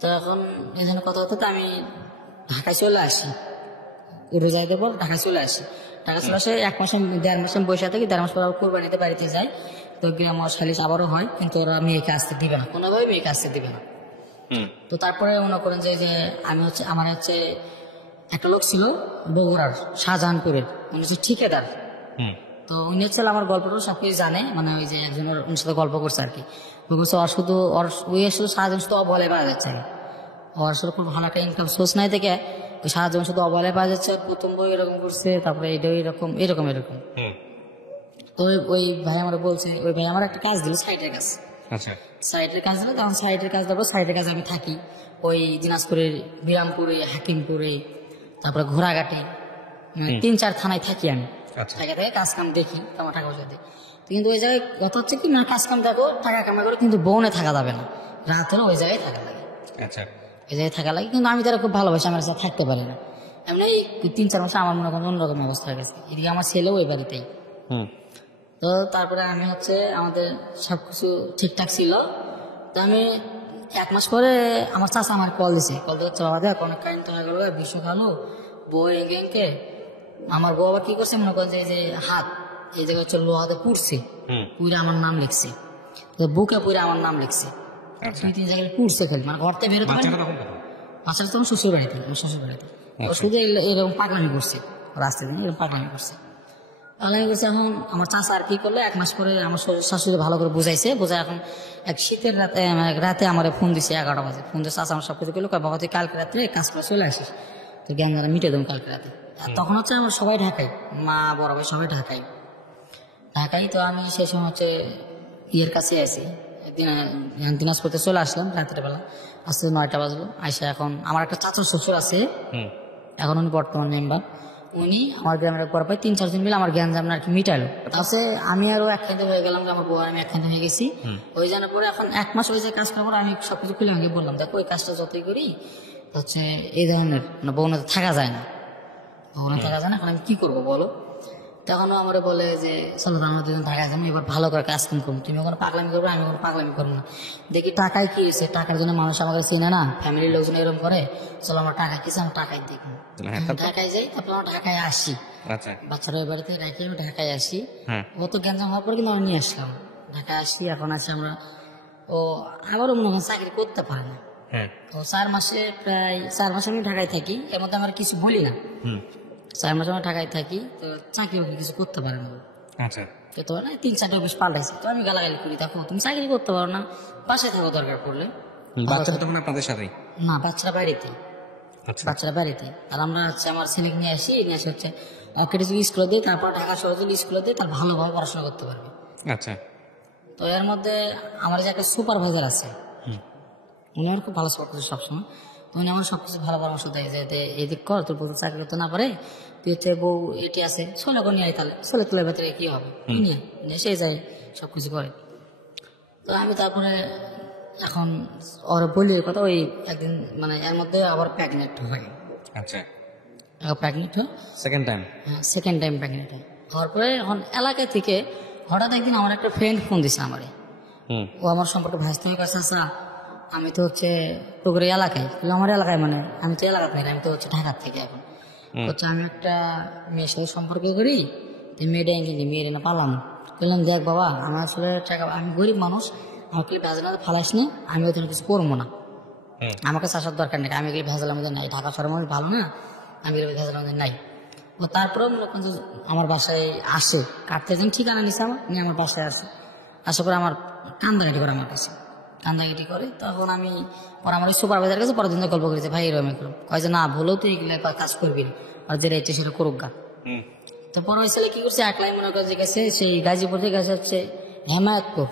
তো এখন এই জন্য কথা হতো, তো আমি ঢাকায় চলে আসি, রোজায় দেবো ঢাকায় চলে আসি। 1 মাসে 1.5 মাসে বসে থাকি, 1.5 মাস পর কোরবানিতে বাড়িতে যাই। তো গ্রাম সালিশ আবারও হয়, কিন্তু ওরা মেয়েকে আসতে দিবে না, কোনোভাবে মেয়েকে আসতে দিবে না। তো তারপরে মনে করেন যে আমি আমার একটা লোক ছিল বগুড়ার শাহজাহানপুরের, উনি হচ্ছে ঠিকাদার। তো উনি হচ্ছে আমার গল্পটা সবকিছু জানে, মানে ওই যে একজন ওর সাথে গল্প করছে আর কি, ওই আসলে সারাজন শুধু অবহেলায় পাওয়া যাচ্ছে, ওর আসলে খুব ভালো একটা ইনকাম সোর্স নাই থেকে ওই সারাজন শুধু অবহেলায় পাওয়া যাচ্ছে। প্রথম বই এরকম করছে, তারপরে এইটা এরকম। তো ওই ভাই আমার বলছে, ওই ভাই আমার একটা কাজ দিল, সাইডের কাজ। সাইডের কাজ দিল, তখন সাইডের কাজ দেবো, সাইডের কাজে আমি থাকি ওই দিনাজপুরের বিরামপুরে, হাকিমপুরে, তারপরে ঘোড়াঘাটে, 3-4 থানায় থাকি আমি। থেকে কাজ কাম দেখি, তোমার টাকা পয়সা দিই। কিন্তু ওই জায়গায় কথা হচ্ছে কি, না কাজ কাম দেখো টাকা কামাই করে, কিন্তু বউনে থাকা যাবে না, রাত হলে ওই জায়গায় থাকা লাগে। ওই জায়গায় থাকা লাগে, কিন্তু আমি তারা খুব ভালোবাসি, আমার সাথে থাকতে পারি না। এমনি 3-4 মাসে আমার মনে করেন অন্যরকম অবস্থা হয়ে গেছে। এদিকে আমার ছেলেও ওই বাড়িতেই। তো তো তারপরে আমি হচ্ছে আমাদের সবকিছু ঠিকঠাক ছিল। তো আমি 1 মাস পরে আমার চাচা আমার কল দিছে, কল দিচ্ছে বাবা দেখ অনেক কারেন্ট হয়ে গেল, বিশ্ব খালো বউ এঁকে আমার বউ আবার কি করছে মনে করেন যে এই যে হাত এই জায়গায় হচ্ছে লোহাতে পুড়ছে, পুড়ে আমার নাম লিখছে, তো বুকে পুড়ে আমার নাম লিখছে, 2-3 জায়গায় পুড়ছে খালি, মানে ঘর থেকে বেরোতে পারে না। বাচ্চাটা তখন শ্বশুর বাড়িতে, শ্বশুর বাড়িতে ও শুধু এরকম পাগলামি করছে, রাস্তায় দিন এরকম পাগলামি করছে। এখন আমার চাচা আর কি করলো, 1 মাস পরে আমার শাশুড়ি ভালো করে বুঝাইছে, বুঝাই এখন এক শীতের রাতে আমার ফোন দিছে 11টা বাজে, ফোন দিয়ে চাচা আমার সবকিছু করলো, বাবা তুই কালকে রাত্রে কাজ করে চলে আসিস, তো জ্ঞান দ্বারা মিটে দেবো কালকে রাতে। আর তখন হচ্ছে আমার সবাই ঢাকায়, মা বড় ভাই সবাই ঢাকায়। তো আমি সেই সময় হচ্ছে ইয়ের কাছে আসি, দিনাজপুরতে চলে আসলাম রাত্রে বেলা, আসতে 9টা বাজলো। আইসা এখন আমার একটা চাচা শ্বশুর আছে, এখন উনি বর্তমান মেম্বার, উনি আমার গ্রামের পর প্রায় 3-4 জন মিলে আমার জ্ঞান জামনা আর কি মিটালো। তাতে আমি আরো একখান্ত হয়ে গেলাম, আমার বউ আমি একখান্ত হয়ে গেছি। ওই জানার পরে এখন 1 মাস ওই যে কাজ করার পর আমি সবকিছু খুলে আমি বললাম দেখো ওই কাজটা যতই করি হচ্ছে এই ধরনের বউনে থাকা যায় না, বউনে থাকা যায় না, এখন আমি কি করবো বলো। তখনও আমার বলে যে চলো আমরা দুজন ঢাকায় যাবো, এবার ভালো করে কাজ কাম করবো, তুমি ওখানে পাগলামি করবো, আমি ওখানে পাগলামি করবো না। দেখি টাকায় কি হয়েছে, টাকার জন্য মানুষ আমাকে চিনে না, ফ্যামিলির লোকজন এরকম করে, চলো আমরা টাকা কিছু আমরা টাকায় দেখবো, ঢাকায় যাই, তারপর আমরা ঢাকায় আসি, বাচ্চারা ওই বাড়িতে রেখে আমি ঢাকায় আসি। ও তো গ্যাঞ্জাম হওয়ার পর কিন্তু আমি নিয়ে আসলাম ঢাকায় আসি। এখন আছে আমরা ও আবারও মনে হয় চাকরি করতে পারে না, তো 4 মাসে প্রায় 4 মাস আমি ঢাকায় থাকি, এর মধ্যে আমরা কিছু বলি না, 4 মাস আমরা ঢাকায় থাকি, তো চাকরি বাকরি কিছু করতে পারে না। তো 3-4টা অফিস পাল্টাইছে, তো আমি গালাগালি করি দেখো তুমি চাকরি করতে পারো না, বাসায় থাকো দরকার পড়লে। বাচ্চারা তখন আপনাদের সাথেই? না, বাচ্চারা বাড়িতে, বাচ্চারা বাড়িতে। আর আমরা হচ্ছে আমার ছেলেকে নিয়ে আসি, নিয়ে আসি হচ্ছে ওকে স্কুলে দিই, তারপর ঢাকা শহরে যদি স্কুলে দিই তার ভালোভাবে পড়াশোনা করতে পারবে। তো এর মধ্যে আমার যে একটা সুপারভাইজার আছে, উনি আমার খুব ভালো সাপোর্ট করছে সবসময়, উনি আমার সবকিছু ভালো পরামর্শ দেয় যে এদিক কর, তোর বউ চাকরি করতে না পারে, তুই হচ্ছে বউ এটি আছে ছোলে করে নিয়ে আয়, তাহলে ছোলে তোলের ভেতরে কি হবে, নিয়ে সে যায় সবকিছু করে। তো আমি তারপরে এখন ওরা বলি কথা, ওই একদিন মানে এর মধ্যে আবার প্রেগনেন্ট হয়, প্রেগনেন্ট হয় সেকেন্ড টাইম, হ্যাঁ সেকেন্ড টাইম প্রেগনেন্ট হয়। হওয়ার পরে এখন এলাকা থেকে হঠাৎ একদিন আমার একটা ফ্রেন্ড ফোন দিছে আমারে, ও আমার সম্পর্কে ভাসতে হয়ে গেছে, আচ্ছা আমি তো হচ্ছে পুকুরের এলাকায়, আমার এলাকায় মানে আমি তো এলাকা থেকে, আমি তো হচ্ছে ঢাকার থেকে। এখন হচ্ছে আমি একটা মেয়ের সাথে সম্পর্ক করি, মেয়েটা কিন্তু মেয়ের না পালাম, বললাম দেখ বাবা আমার আসলে টাকা, আমি গরিব মানুষ, আমাকে ভেজাল ফালাইস না, আমি ওখানে কিছু করবো না, আমাকে চাষার দরকার নেই, আমি এগুলি ভেজালের মধ্যে নাই, ঢাকা শহরের মধ্যে ভালো না, আমি এগুলো ভেজালের মধ্যে নাই। ও তারপরেও মনে করেন যে আমার বাসায় আসে কাটতে যাই, ঠিকানা নিছে আমার, নিয়ে আমার বাসায় আসে, আসার পরে আমার কান্দাকাটি করে আমার কাছে, কান্দাকাটি করে। তখন আমি পরে আমার ওই সুপারভাইজার কাছে পরের দিন গল্প করেছে, ভাই এরকম এরকম কয় যে না ভুলেও তুই এগুলো কাজ করবি না, আর যেটা ইচ্ছে সেটা করুক গা। তো পরে ওই ছেলে কি করছে, একলাই মনে করে যে গেছে সেই গাজীপুর থেকে গেছে হচ্ছে হেমায়তপুর,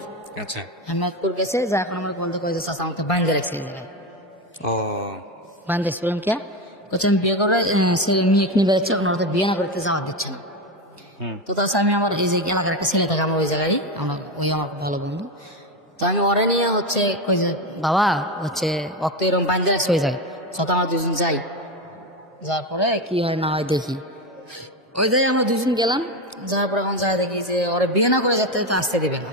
হেমায়তপুর গেছে, যা এখন আমার বন্ধু কয়েছে চাষা আমাকে বান্ধে রাখছে এই জায়গায়, বান্ধে রাখছি। বললাম কে, বলছে আমি বিয়ে করে সে মেয়ে নিয়ে বেড়াচ্ছে, এখন ওরা তো বিয়ে না করতে যাওয়া দিচ্ছে না। তো তাছাড়া আমি আমার এই যে এলাকার একটা ছেলে থাকে আমার ওই জায়গায়, আমার ওই আমার ভালো বন্ধু, তো আমি ওরে নিয়ে হচ্ছে কই যে বাবা হচ্ছে অত এরকম বান্ধে রাখছে ওই জায়গায়, যত আমরা দুজন যাই, যাওয়ার পরে কি হয় না হয় দেখি, ওই জায়গায় আমরা দুজন গেলাম, যাওয়ার পরে এখন যাই দেখি যে ওরা বিয়ে না করে যাতে তো আসতে দেবে না।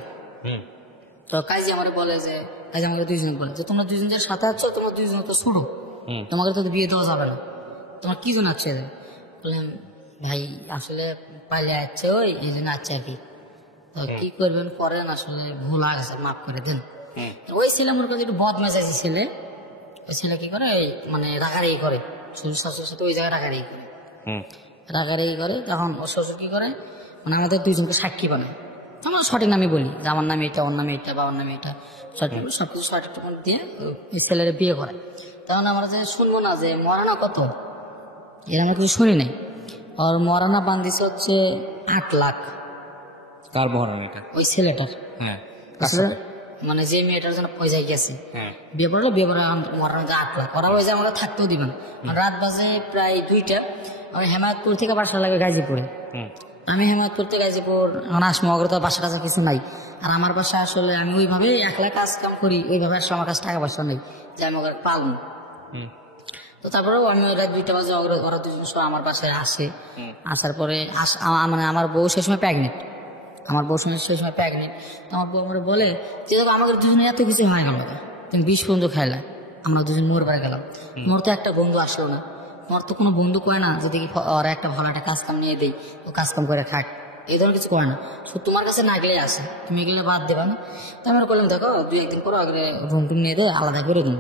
তো কাজী আমার বলে যে, কাজী আমাকে দুইজন বলে যে তোমরা দুইজন যে সাথে আছো, তোমরা দুইজন তো ছোড়ো, তোমাকে তো বিয়ে দেওয়া যাবে না, তোমার কি জন্য আছে? বললাম ভাই আসলে পালিয়ে আসছে ওই এই জন্য আছে আর কি, তো কি করবেন করেন, আসলে ভুল হয়ে গেছে মাফ করে দেন। ওই ছেলে মনে করেন একটু বদমেজাজি ছেলে, ওই ছেলে কি করে মানে রাগারাগি করে, শ্বশুর শাশুর সাথে ওই জায়গায় রাগারাগি করে, রাগারাগি করে। তখন ওর শ্বশুর কি করে মানে আমাদের দুইজনকে সাক্ষী বানায়, আমার সঠিক নামে বলি যে আমার নামে এটা, ওর নামে এটা, বাবার নামে এটা, সঠিক সবকিছু সঠিক দিয়ে ওই ছেলের বিয়ে করে। তখন আমরা যে শুনবো না যে মরানা কত, এর আমরা কিছু শুনি নাই, আর মরানা বান্ধিছে হচ্ছে 8 লাখ। কার মহারানা এটা? ওই ছেলেটার, মানে যে মেয়েটার জন্য পয়সা গেছে বিয়ে পড়লো, বিয়ে পড়ে মরানা 8 লাখ। ওরা ওই যে আমরা থাকতেও দিবেন, রাত বাজে প্রায় 2টা, আমি হেমায়তপুর থেকে বাসা লাগে গাজীপুরে, আমি হেমায়তপুর থেকে গাজীপুর আসবো, অগ্রত বাসা টাসা কিছু নাই, আর আমার বাসা আসলে আমি ওইভাবে একলা কাজ কাম করি, ওইভাবে আসলে আমার কাছে টাকা পয়সা নেই যে আমি ওকে পালবো। তো তারপরেও আমি রাত 2টা বাজে ওরা দুজন সব আমার বাসায় আসে, আসার পরে মানে আমার বউ সে সময় প্রেগনেন্ট, আমার বউ সঙ্গে সেই সময় প্রেগনেন্ট। আমার বউ আমার বলে যে দেখো আমাদের দুজনে এত কিছু হয় গেল, তুমি 20 পর্যন্ত খাইলা, আমরা দুজন মোর বাড়ি গেলাম, তোমার তো একটা বন্ধু আসলো না, তোমার তো কোনো বন্ধু কয় না যে দেখি ওরা একটা ভালো একটা কাজ কাম নিয়ে দেই, ও কাজ কাম করে খাক, এই ধরনের কিছু করে না। শুধু তোমার কাছে না গেলে আসে, তুমি এগুলো বাদ দেবা না। তো আমি করলাম দেখো 2-1 দিন পর আগে রুম টুম নিয়ে দেয়, আলাদা করে দিন।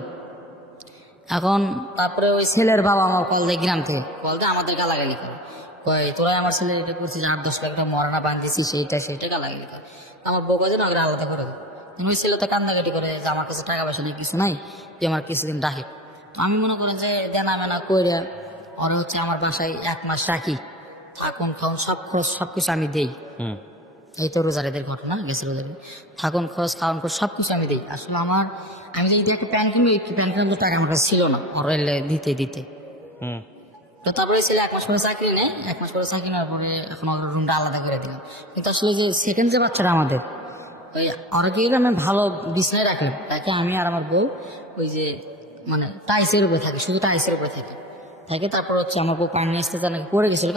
এখন তারপরে ওই ছেলের বাবা আমার কল দেয়, গ্রাম থেকে কল দেয়, আমাদের গালাগালি করে, কয় তোরা আমার ছেলে এটা করছিস, 8-10 লাখ টাকা মরানা বাঁধিয়েছিস, সেইটা গালাগালি করে। আমার বউ কাজে না আগে আলাদা করে দেয়। ওই ছেলে তো কান্দাকাটি করে যে আমার কাছে টাকা পয়সা নেই, কিছু নাই, তুই আমার কিছুদিন রাখি। তো আমি মনে করি যে দেনা মেনা করে ওরা হচ্ছে আমার বাসায় 1 মাস রাখি, থাকুন খাউন সব খরচ সবকিছু আমি দেই। এই তো রোজারেদের ঘটনা গেছে, রোজারে থাকুন খরচ খাওয়ান খরচ সবকিছু আমি দিই। আসলে আমি যে একটা প্যান্ট কিনবো, এই প্যান্ট কেনার টাকা আমার কাছে ছিল না, ওরা দিতে। তো তারপরে ছেলে 1 মাস পরে চাকরি নেই, 1 মাস পরে চাকরি নেওয়ার পরে এখন ওর রুমটা আলাদা করে দিলাম। কিন্তু আসলে যে সেকেন্ড যে বাচ্চাটা আমাদের, ওই ওরা কি আমি ভালো বিছানায় রাখলাম, তাকে আমি আর আমার বউ ওই যে মানে টাইসের উপরে থাকি, শুধু টাইসের উপরে থাকে। তারপর হচ্ছে আমার বউ পানি নিয়ে আসতে নাকি পড়ে গেছিল,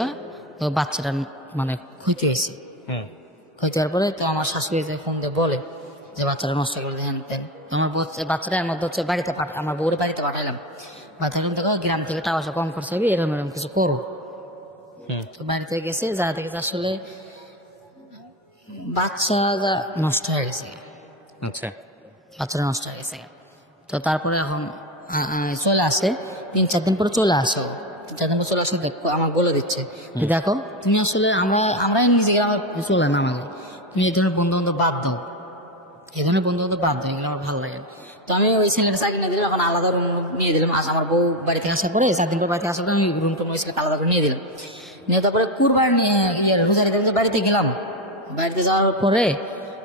তো বাচ্চাটা মানে ক্ষতি হয়েছে। ক্ষতি হওয়ার পরে তো আমার শাশুড়ি যে ফোন দিয়ে বলে যে বাচ্চাটা নষ্ট করে দেন তেন। আমার বাচ্চাটা এর মধ্যে হচ্ছে বাড়িতে আমার বউরে বাড়িতে পাঠাইলাম, পাঠালাম দেখো গ্রাম থেকে টাকা পয়সা কম খরচ হবে, এরকম কিছু করো। তো বাড়িতে গেছে, যা দেখেছে আসলে বাচ্চাটা নষ্ট হয়ে গেছে। আচ্ছা, বাচ্চাটা নষ্ট হয়ে গেছে। তো তারপরে এখন চলে আসে, 3-4 দিন পরে চলে আসো, 4 দিন পর চলে আসো, আমার বলে দিচ্ছে যে দেখো তুমি আসলে আমরাই নিজেকে আমার চলে না, আমাকে তুমি এই ধরনের বন্ধু বান্ধব বাদ দাও, এই ধরনের বন্ধু বান্ধব বাদ দাও, এগুলো আমার ভালো লাগে। তো আমি ওই ছেলেটা চাকরি নিয়ে দিলাম, এখন আলাদা রুম নিয়ে দিলাম। আমার বউ বাড়ি থেকে আসার পরে 4 দিন পর বাড়িতে আসার পরে আমি রুমটা ওই ছেলেকে আলাদা করে নিয়ে দিলাম। নিয়ে তারপরে কুরবানি রোজারিদের বাড়িতে গেলাম। বাড়িতে যাওয়ার পরে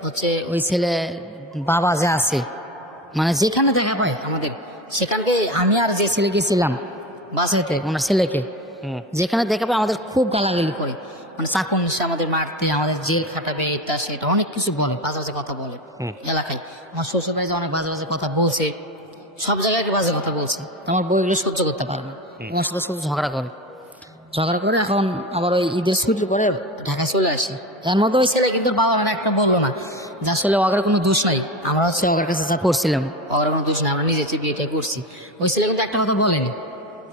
হচ্ছে ওই ছেলে বাবা যে আছে, মানে যেখানে দেখা পাই আমাদের সেখানকে, আমি আর যে ছেলে গেছিলাম বাসাইতে ওনার ছেলেকে, যেখানে দেখা পাই আমাদের খুব গালাগালি করে, মানে চাকর নিশ্চয় আমাদের মারতে, আমাদের জেল খাটাবে, এটা সেটা অনেক কিছু বলে, বাজে বাজে কথা বলে এলাকায়। আমার শ্বশুর বাড়িতে অনেক বাজে বাজে কথা বলছে, সব জায়গায় বাজে কথা বলছে। আমার বউ এগুলো সহ্য করতে পারে না, আমার সাথে শুধু ঝগড়া করে। এখন আবার ওই ঈদের ছুটির পরে ঢাকায় চলে আসি। এর মধ্যে ওই ছেলে কিন্তু বাবা মানে একটা বললো না যে আসলে ওদের কোনো দোষ নাই, আমরা হচ্ছে ওদের কাছে যা পড়ছিলাম, ওদের কোনো দোষ নাই, আমরা নিজে বিয়েটা করছি। ওই ছেলে কিন্তু একটা কথা বলেনি,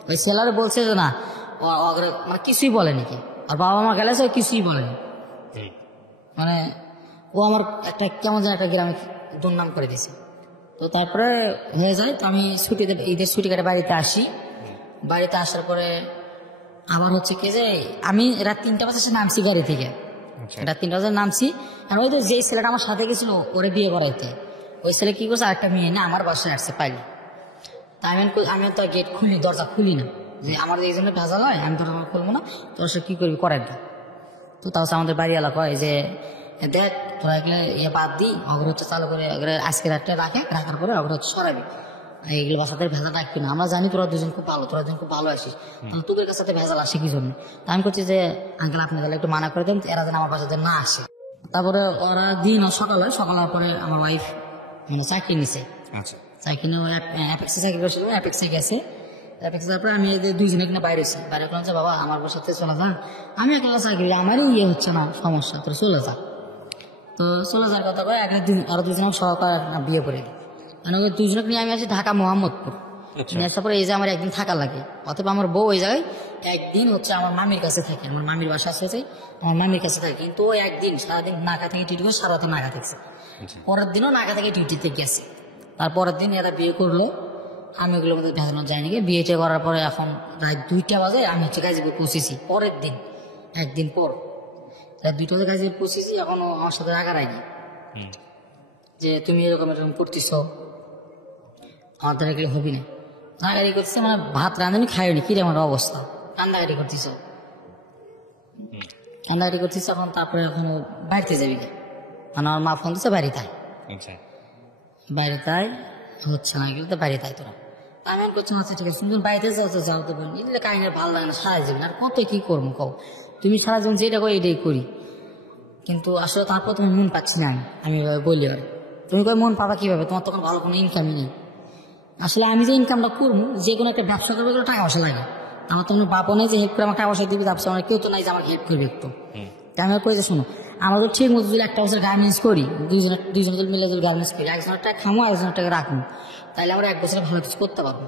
ওই ছেলেরা বলছে যে না মানে কিছুই বলেনি, কি আর বাবা মা গেলে কিছুই বলেনি, মানে ও আমার একটা কেমন যেন একটা গ্রামে দুর্নাম করে দিয়েছে। তো তারপরে হয়ে যায়, তো আমি ছুটিতে ঈদের ছুটি কাটে বাড়িতে আসি। বাড়িতে আসার পরে আবার হচ্ছে কি যে আমি রাত 3টা বাজে নামছি গাড়ি থেকে, রাত 3টা বাজে নামছি। আর ওই তো যে ছেলেটা আমার সাথে গেছিল ওরে বিয়ে করাইতে, ওই ছেলে কি করছে আরেকটা মেয়ে না আমার বাসায় আসছে পাইলে। তা আমি তো গেট খুলি, দরজা খুলি না, যে আমার এই জন্য ভেজাল হয়, আমি দরজা খুলবো না, তোর সে কি করবি করার না। তো তাও আমাদের বাড়ি এলাকা হয় যে দেখ তোরা এগুলো বাদ দিই, অগ্র হচ্ছে চালু করে আজকে রাতটা রাখার পরে অগ্র হচ্ছে সরাবি, এইগুলো বাসাতে ভেজাল রাখবি না। আমরা জানি তোরা দুজন খুব ভালো, তোরা দুজন খুব ভালো আসিস, তাহলে তোদের কাছে ভেজাল আসে কি জন্য। তা আমি করছি যে আঙ্কেল আপনি তাহলে একটু মানা করে দেন, এরা যেন আমার বাসাতে না আসে। তারপরে ওরা দিন সকাল হওয়ার পরে আমার ওয়াইফ মানে চাকরি নিছে। আচ্ছা, চাকরি নিয়ে অ্যাপেক্সে চাকরি করেছিল, অ্যাপেক্সে গেছে। অ্যাপেক্সে তারপরে আমি দুইজনে কিনা বাইরে এসেছি, বাইরে করলাম যে বাবা আমার বাসাতে চলে যা, আমি একলা চাকরি, আমারই হচ্ছে না সমস্যা, তোর চলে যা। তো চলে যাওয়ার কথা কয় আরো দুজন সহকার বিয়ে করে দিই, মানে ওই দুজনকে নিয়ে আমি আছি ঢাকা মোহাম্মদপুর। নিয়ে আসার পরে এই যে আমার একদিন থাকা লাগে, অথবা আমার বউ ওই জায়গায় একদিন হচ্ছে আমার মামির কাছে থাকে, আমার মামির বাসা আছে, আমার মামির কাছে থাকে। কিন্তু ও একদিন সারাদিন নাকা থেকে ডিউটি করে, সারাদিন নাকা থেকেছে, পরের দিনও নাকা থেকে ডিউটিতে গেছে। তারপরের দিন এরা বিয়ে করলো, আমি ওগুলোর মধ্যে ভেজানো যায়নি। বিয়েটা করার পরে এখন রাত 2টা বাজে আমি হচ্ছে গাজীপুর পৌঁছেছি, পরের দিন একদিন পর রাত 2টা বাজে গাজীপুর পৌঁছেছি। এখনো আমার সাথে রাগারাগি যে তুমি এরকম করতেছ, আমার দ্বারা এগুলো হবি না, রাগারি করতেছে, মানে ভাত রাঁধুনি খাইনি, কি রে আমার অবস্থা, কান্দাকাটি করতেছ। এখন তারপরে এখন বাড়িতে যাবি, মানে আমার মা ফোন দিচ্ছে বাড়িতে হচ্ছে না, এগুলো তো বাড়িতে তোরা। আমি করছি আচ্ছা ঠিক আছে, তুমি বাড়িতে যাও তো বলি, এগুলো কাহিনী ভালো লাগে না সারা জীবন, আর কত কি করবো কও, তুমি সারা জীবন যেটা করি এটাই করি। কিন্তু আসলে তারপর তুমি মন পাচ্ছি না, আমি বলি আর তুমি কই মন পাবা কিভাবে, তোমার তখন ভালো কোনো ইনকামই নেই। আসলে আমি যে ইনকামটা করবো, যে কোনো একটা ব্যবসা করবো, এগুলো টাকা পয়সা লাগে, আমার তোমার বাপও নেই যে হেল্প করে আমার টাকা পয়সা দিবি, তারপর আমার কেউ তো নাই যে আমাকে হেল্প করবে একটু। আমি কই যে শোনো আমরা তো ঠিক মতো যদি একটা বছর গার্মেন্টস করি, দুইজনে মিলে যদি গার্মেন্টস করি, একজনের টাকা খামো একজনের টাকা রাখবো, তাহলে আমরা এক বছরে ভালো কিছু করতে পারবো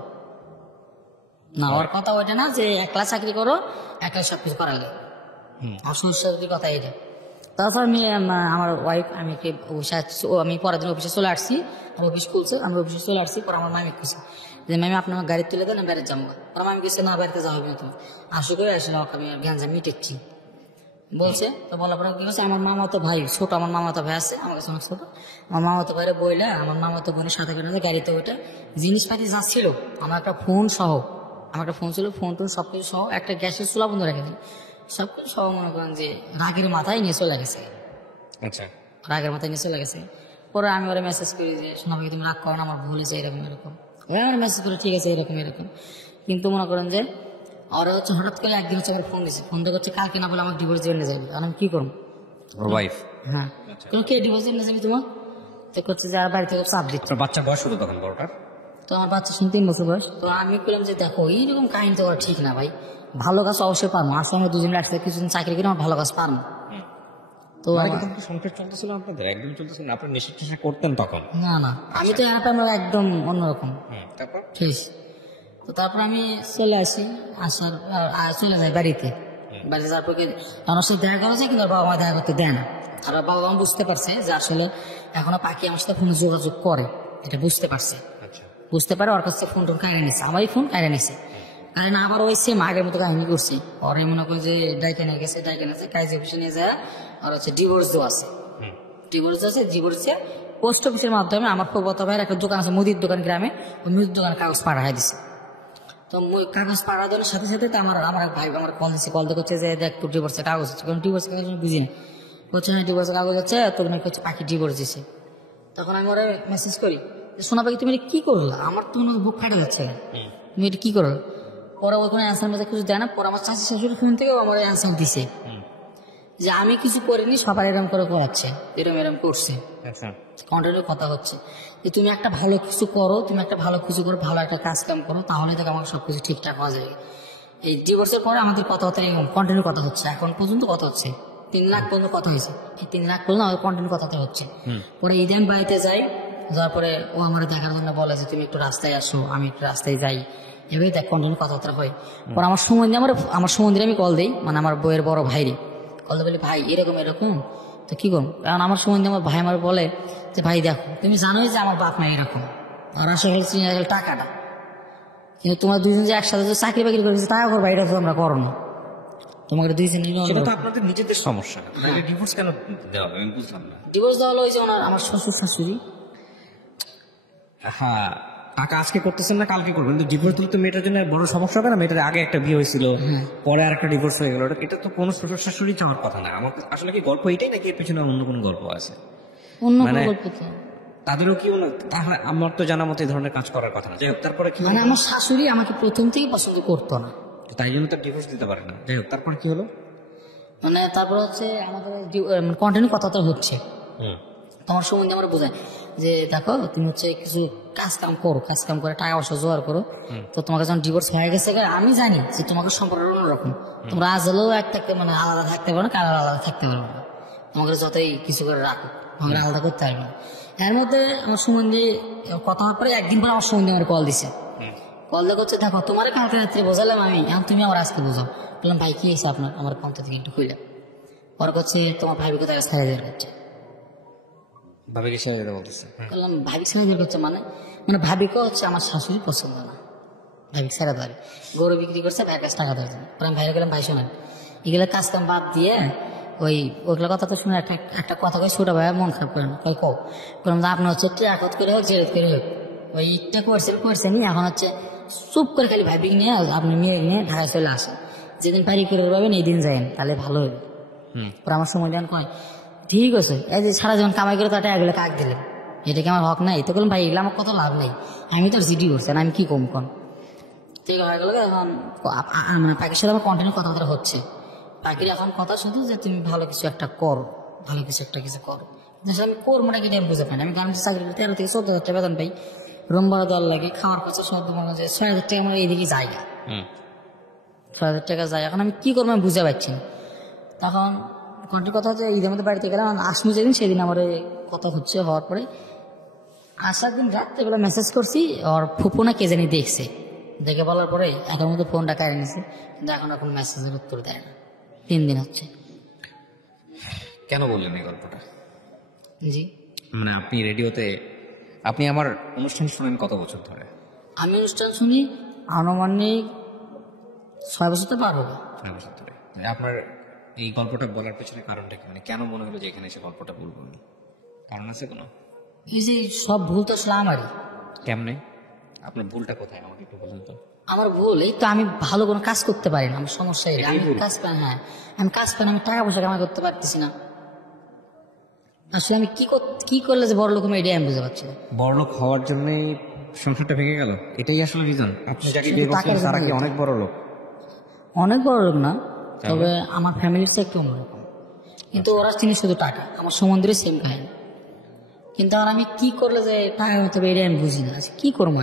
না। ওর কথা ওইটা না যে একলা চাকরি করো একলা সবকিছু করালে, আর সরস্বতীর কথা এটা। তারপর আমি আমার ওয়াইফ, আমি আমি পরের দিন অফিসে চলে আসছি, আমার অফিস খুলছে, আমরা অফিসে চলে আসছি। পরে আমার মামি খুঁজছে যে মামি আপনি আমার গাড়ি তুলে দেন, আমি বাড়িতে যাবো। পরে মামি কিছু না বাড়িতে যাওয়া হবে না, তুমি আসো করে আসলে আমি গ্যাঞ্জাম মিটেছি বলছে। তো বলার পরে কি বলছে, আমার মামাতো ভাই ছোট, আমার মামাতো ভাই আছে আমার কাছে অনেক ছোট, আমার মামাতো ভাইরে বইলে আমার মামাতো বোনের সাথে করে গাড়িতে ওইটা জিনিসপাতি যা ছিল, আমার একটা ফোন সহ, আমার একটা ফোন ছিল, ফোন টোন সবকিছু সহ, একটা গ্যাসের চুলা বন্ধ রেখেছি, সবকিছু সহ মনে করেন যে রাগের মাথায় নিয়ে চলে গেছে। আচ্ছা, রাগের মাথায় নিয়ে চলে গেছে। পরে আমি ওরা মেসেজ করি যে শোনা ভাই তুমি রাগ করো না, আমার ভুল হয়েছে এরকম এরকম। ওরা আমার মেসেজ করে ঠিক আছে এরকম এরকম, কিন্তু মনে করেন যে ওরা হচ্ছে হঠাৎ করে একদিন হচ্ছে আমার ফোন দিচ্ছে, ফোনটা করছে কালকে না বলে আমার ডিভোর্স দিয়ে নিয়ে যাবে। আর আমি কি করবো? ওর ওয়াইফ? হ্যাঁ, তুমি কে ডিভোর্স দিয়ে নিয়ে যাবি তোমার? তো করছে যে আর বাড়ি থেকে চাপ দিচ্ছে। আপনার বাচ্চা বয়স হলো তখন বড়টার? তো আমার বাচ্চা শুনে 3 বছর বয়স। তো আমি বললাম যে দেখো এইরকম কাহিনী তো ওরা ঠিক না ভাই, ভালো কাজ অবশ্যই পারবো, আর আমরা দুজন একসাথে কিছুদিন চাকরি করে আমার ভালো কাজ পারবো। তো সংসার চলতেছিল আপনাদের, একদম চলতেছিল না, আপনার নেশা টেশা করতেন তখন? না না, আমি তো একটা আমরা একদম অন্যরকম। তারপর ঠিক। তো তারপর আমি চলে আসি, চলে যাই বাড়িতে। বাড়িতে যাওয়ার পরে আমার সাথে দেখা করা যায়, কিন্তু বাবা মা দেখা করতে দেয় না। আর বাবা মা বুঝতে পারছে যে আসলে এখনো পাখি আমার সাথে ফোনে যোগাযোগ করে, এটা বুঝতে পারছে। বুঝতে পারে ওর কাছে ফোন টোন কায়রা নিচ্ছে, আমারই ফোন কায়রা নিচ্ছে। কারণ আবার ওই সেম আগের মতো কাহিনী করছে, ওরে মনে করে যে ডাইকে নিয়ে গেছে, ডাইকে নিয়েছে কাজী অফিসে নিয়ে যায়, আর হচ্ছে ডিভোর্স দেওয়া আছে, ডিভোর্সে পোস্ট অফিসের মাধ্যমে আমার ফুফাতো ভাইয়ের একটা দোকান আছে, মুদির দোকান গ্রামে, ওই মুদির দোকানে কাগজ পাঠাই দিছে। তো কাগজ পাঠানোর সাথে সাথে তো আমার ভাই আমার কল দিচ্ছে, কল করছে যে দেখ তোর ডিভোর্সের কাগজ আছে, কারণ ডিভোর্সের কাগজ আমি বুঝি না। বলছে হ্যাঁ ডিভোর্সের কাগজ আছে, তোর নাকি হচ্ছে পাখি ডিভোর্স দিছে। তখন আমি ওরা মেসেজ করি, শোনা পাখি তুমি এটা কি করলা, আমার তো বুক ফাটে যাচ্ছে, তুমি এটা কি করো? পরে ওখানে অ্যান্সার মধ্যে কিছু দেয় না। পরে আমার চাষি শাশুড়ি ফোন থেকেও আমার অ্যান্সার দিছে যে আমি কিছু করিনি, সবার এরম করে করাচ্ছে, এরম করছে। কন্টিনিউ কথা হচ্ছে যে তুমি একটা ভালো কিছু করো, তুমি একটা ভালো কিছু করো, ভালো একটা কাজ কাম করো, তাহলে দেখো আমার সবকিছু ঠিকঠাক হওয়া যাবে। এই ডিভোর্সের পরে আমাদের কথাবার্তা কন্টিনিউ কথা হচ্ছে, এখন পর্যন্ত কথা হচ্ছে, 3 লাখ পর্যন্ত কথা হয়েছে। এই 3 লাখ পর্যন্ত আমাদের কন্টিনিউ কথাটা হচ্ছে। পরে ঈদে আমি বাড়িতে যাই, যাওয়ার পরে ও আমার দেখার জন্য বলে যে তুমি একটু রাস্তায় আসো, আমি একটু রাস্তায় যাই, এভাবেই দেখ কন্টিনিউ কথাবার্তা হয়। পরে আমার সুমন্দিরে আমি কল দিই, মানে আমার বইয়ের বড় ভাইরে কল দিয়ে বলি ভাই এরকম এরকম, তো কি করুন? কারণ আমার সুমন্দি আমার ভাই আমার বলে যে ভাই দেখো তুমি জানোই যে আমার বাপ মা এরকম, আর আসলে টাকাটা, কিন্তু তোমার দুজন যে একসাথে যে চাকরি বাকরি করেছে তা করবা, এটা তো আমরা করো না, তোমাকে দুইজন আপনাদের নিজেদের সমস্যা, ডিভোর্স কেন দেওয়া হবে আমি বুঝলাম না। ডিভোর্স দেওয়া হলো ওই যে আমার শ্বশুর শাশুড়ি। হ্যাঁ, টাকা আজকে করতেছেন না কালকে করবেন, কিন্তু ডিভোর্স দিলে তো মেয়েটার জন্য বড় সমস্যা হবে না? মেয়েটার আগে একটা বিয়ে হয়েছিল, পরে আর একটা ডিভোর্স হয়ে গেল, এটা তো কোনো শ্বশুর শাশুড়ি চাওয়ার কথা না। আমার আসলে কি গল্প এটাই নাকি এর পেছনে অন্য কোনো গল্প আছে? অন্য মানে গল্প তো তাদেরও কি তাহলে আমার তো জানা মতো এই ধরনের কাজ করার কথা না। যাই হোক, তারপরে কি মানে আমার শাশুড়ি আমাকে প্রথম থেকে পছন্দ করতো না, তাই জন্য তো ডিভোর্স দিতে পারে না। যাই হোক, তারপরে কি হলো? মানে তারপর হচ্ছে আমাদের কন্টিনিউ কথা তো হচ্ছে, তোমার সম্বন্ধে আমরা বোঝাই যে দেখো তুমি হচ্ছে কিছু কাজ কাম করো, কাজ কাম করে টাকা পয়সা জোগাড় করো, তো তোমাকে যখন ডিভোর্স হয়ে গেছে আমি জানি যে তোমাকে সম্পর্ক অন্যরকম, তোমরা আজ হলেও এক থাকতে মানে আলাদা থাকতে পারো না, কারো আলাদা থাকতে পারবে না, তোমাকে যতই কিছু করে রাখো আমাকে আলাদা করতে পারবে না। এর মধ্যে আমার সম্বন্ধে কথা হওয়ার পরে একদিন পরে আমার সম্বন্ধে আমার কল দিছে, কল দিয়ে করছে দেখো তোমার কালকে রাত্রে বোঝালাম আমি, এখন তুমি আমার আজকে বোঝাও। বললাম ভাই কি হয়েছে আপনার, আমার কমতে থেকে একটু খুললাম। পরে করছে তোমার ভাবি কোথায় ছাড়া দেওয়ার করছে, ভাবিকে ছেড়ে দিতে বলতেছে। বললাম ভাবি ছেড়ে দেওয়ার করছে মানে ভাবিকে হচ্ছে আমার শাশুড়ি পছন্দ না, ভাবি ছেড়ে দেওয়ার, গরু বিক্রি করছে ভাইয়ের কাছে টাকা দেওয়ার জন্য। পরে আমি ভাইয়ের গেলাম ভাই শোনেন এগুলো কাজ কাম বাদ দিয়ে ওইগুলো কথা তো শুনে একটা কথা কই ছোট ভাই মন খারাপ করেন, কই কো বললাম যে আপনি হচ্ছে একত করে হোক জেরত করে হোক ওই ইটটা করছেনি, এখন হচ্ছে চুপ করে খালি ভাবি নিয়ে আপনি মেয়ে নিয়ে ঢাকায় চলে আসেন, যেদিন পারি করে পাবেন এই দিন যাইন তাহলে ভালো হবে। পরে আমার সময় দেন কয় ঠিক আছে, এই যে সারা জীবন কামাই করে তাটা এগুলো কাক দিলেন, এটা কি আমার হক নাই? তো বললাম ভাই এগুলো আমার কত লাভ নেই, আমি তো জিডি করছি আমি কি কম কম। ঠিক হয়ে গেল, এখন মানে পাখির সাথে আমার কন্টিনিউ কথাবার্তা হচ্ছে, পাখির এখন কথা শুধু যে তুমি ভালো কিছু একটা করো, ভালো কিছু একটা কিছু করো। আমি করবোটা কি আমি বুঝে পাই না, আমি গার্মেন্টস চাকরি করি 13 থেকে 14 হাজার টাকা বেতন পাই, রুম ভাড়া দেওয়ার লাগে, খাওয়ার খরচা সব মনে হয় 6,000 টাকা আমার এইদিকে জায়গা, 6,000 টাকা যায়। এখন আমি কি করবো আমি বুঝে পাচ্ছি না। তখন কন্টেন্ট কথা হচ্ছে ঈদের মধ্যে বাড়িতে গেলাম, আসমু যেদিন সেদিন আমার এই কথা হচ্ছে, হওয়ার পরে আসার দিন রাত্রেবেলা মেসেজ করছি, ওর ফুপু না কে জানি দেখছে, দেখে বলার পরে এখন মধ্যে ফোনটা কেড়ে নিছে, কিন্তু এখন এখন মেসেজের উত্তর দেয় না, 3 দিন হচ্ছে। কেন বললেন এই গল্পটা? জি, মানে আপনি রেডিওতে, আপনি আমার অনুষ্ঠান শুনেন কত বছর ধরে? আমি অনুষ্ঠান শুনি আনুমানিক 6 বছর তো পার হবে। 6 বছর ধরে। আপনার এই গল্পটা বলার পেছনে কারণটা কি? মানে কেন মনে হলো যে এখানে এসে গল্পটা বলবো? কারণ আছে কোনো? এই যে সব ভুল তো আসলে আমারই। কেমনে? আপনার ভুলটা কোথায় আমাকে একটু বলুন তো। আমার ভুল এই তো, আমি ভালো কোনো কাজ করতে পারি না, আমার সমস্যা এটা। আমি কাজ পাই, হ্যাঁ আমি কাজ পাই না, আমি টাকা পয়সা কামাই করতে পারতেছি না। আসলে আমি কি করলে যে বড় লোক আমি এটাই আমি বুঝতে পারছি না। বড়লোক হওয়ার জন্যই সংসারটা ভেঙে গেল, এটাই আসলে রিজন? আপনি যাকে বিয়ে করছেন টাকার তারা কি জন্য অনেক বড় লোক? অনেক বড় লোক না, তবে আমার ফ্যামিলির চেয়ে একটু অন্যরকম, কিন্তু ওরা চিনি শুধু টাকা। আমার সম্বন্ধে সেম কাহিনী, কিন্তু আর আমি কি করলে যে টাকা হতে হবে এটাই আমি বুঝি না। আচ্ছা, কি করবো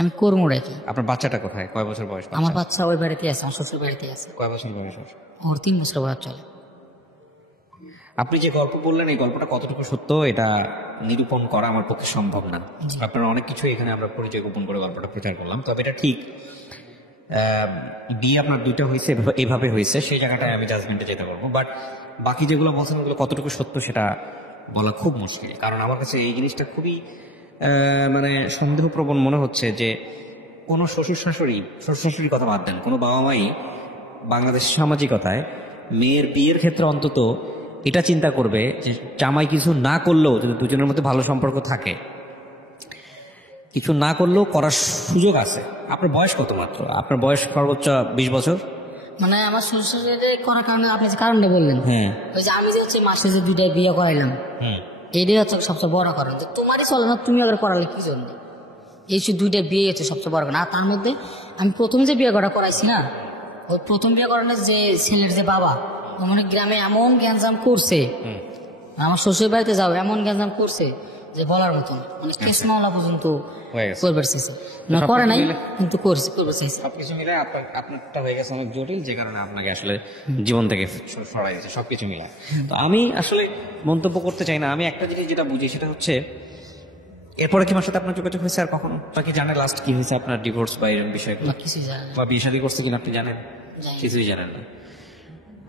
আমি করবো কি? আপনার বাচ্চাটা কোথায়? কয় বছর বয়স? আমার বাচ্চা ওই বাড়িতে আছে, আমার শ্বশুর বাড়িতে আছে। কয় বছর বয়স ওর? ওর 3 বছর বয়স চলে। আপনি যে গল্প বললেন এই গল্পটা কতটুকু সত্য এটা নিরূপণ করা আমার পক্ষে সম্ভব না। আপনার অনেক কিছু এখানে আমরা পরিচয় গোপন করে গল্পটা প্রচার করলাম, তবে এটা ঠিক বিয়ে আপনার 2টা হয়েছে, এভাবে হয়েছে, সেই জায়গাটায় আমি জাজমেন্টে যেতে পারবো। বাট বাকি যেগুলো বলছেন ওগুলো কতটুকু সত্য সেটা বলা খুব মুশকিল, কারণ আমার কাছে এই জিনিসটা খুবই মানে সন্দেহপ্রবণ মনে হচ্ছে যে কোনো শ্বশুর শাশুড়ির কথা বাদ দেন, কোনো বাবা মাই বাংলাদেশের সামাজিকতায় মেয়ের বিয়ের ক্ষেত্রে অন্তত এটা চিন্তা করবে যে জামাই কিছু না করলেও যদি দুজনের মধ্যে ভালো সম্পর্ক থাকে, কিছু না করলেও করার সুযোগ আছে। আপনার বয়স কত মাত্র? আপনার বয়স সর্বোচ্চ 20 বছর। মানে আমার শ্বশুর করার কারণে আপনি যে কারণটা বললেন, হ্যাঁ, ওই যে আমি যে হচ্ছে মাসে যে 2টা বিয়ে করাইলাম, এটাই হচ্ছে সবচেয়ে বড় কারণ। যে তোমারই চলে না, তুমি আবার করালে কি জন্য? এই 2টা বিয়ে হচ্ছে সবচেয়ে বড় কারণ। আর তার মধ্যে আমি প্রথম যে বিয়ে করাইছি না, ওই প্রথম বিয়ে করানোর যে ছেলের যে বাবা, ও মানে গ্রামে এমন গ্যাঞ্জাম করছে, আমার শ্বশুর বাড়িতে যাও এমন গ্যাঞ্জাম করছে যে বলার মতন, মানে কেস মামলা পর্যন্ত করবে চাইছে না, করে নাই কিন্তু করবে চাইছে। সবকিছু মিলে আপনারটা হয়ে গেছে অনেক জটিল, যে কারণে আপনাকে আসলে জীবন থেকে সরাই দিয়েছে সবকিছু মিলে। তো আমি আসলে মন্তব্য করতে চাই না, আমি একটা জিনিস যেটা বুঝি সেটা হচ্ছে এরপরে কি আমার সাথে আপনার যোগাযোগ হয়েছে আর কখনো? তা কি জানেন লাস্ট কি হয়েছে আপনার, ডিভোর্স বা এরকম বিষয়গুলো? কিছুই জানে না। বা বিয়ে শাদী করছে কিনা আপনি জানেন? জানি। কিছুই জানেন না।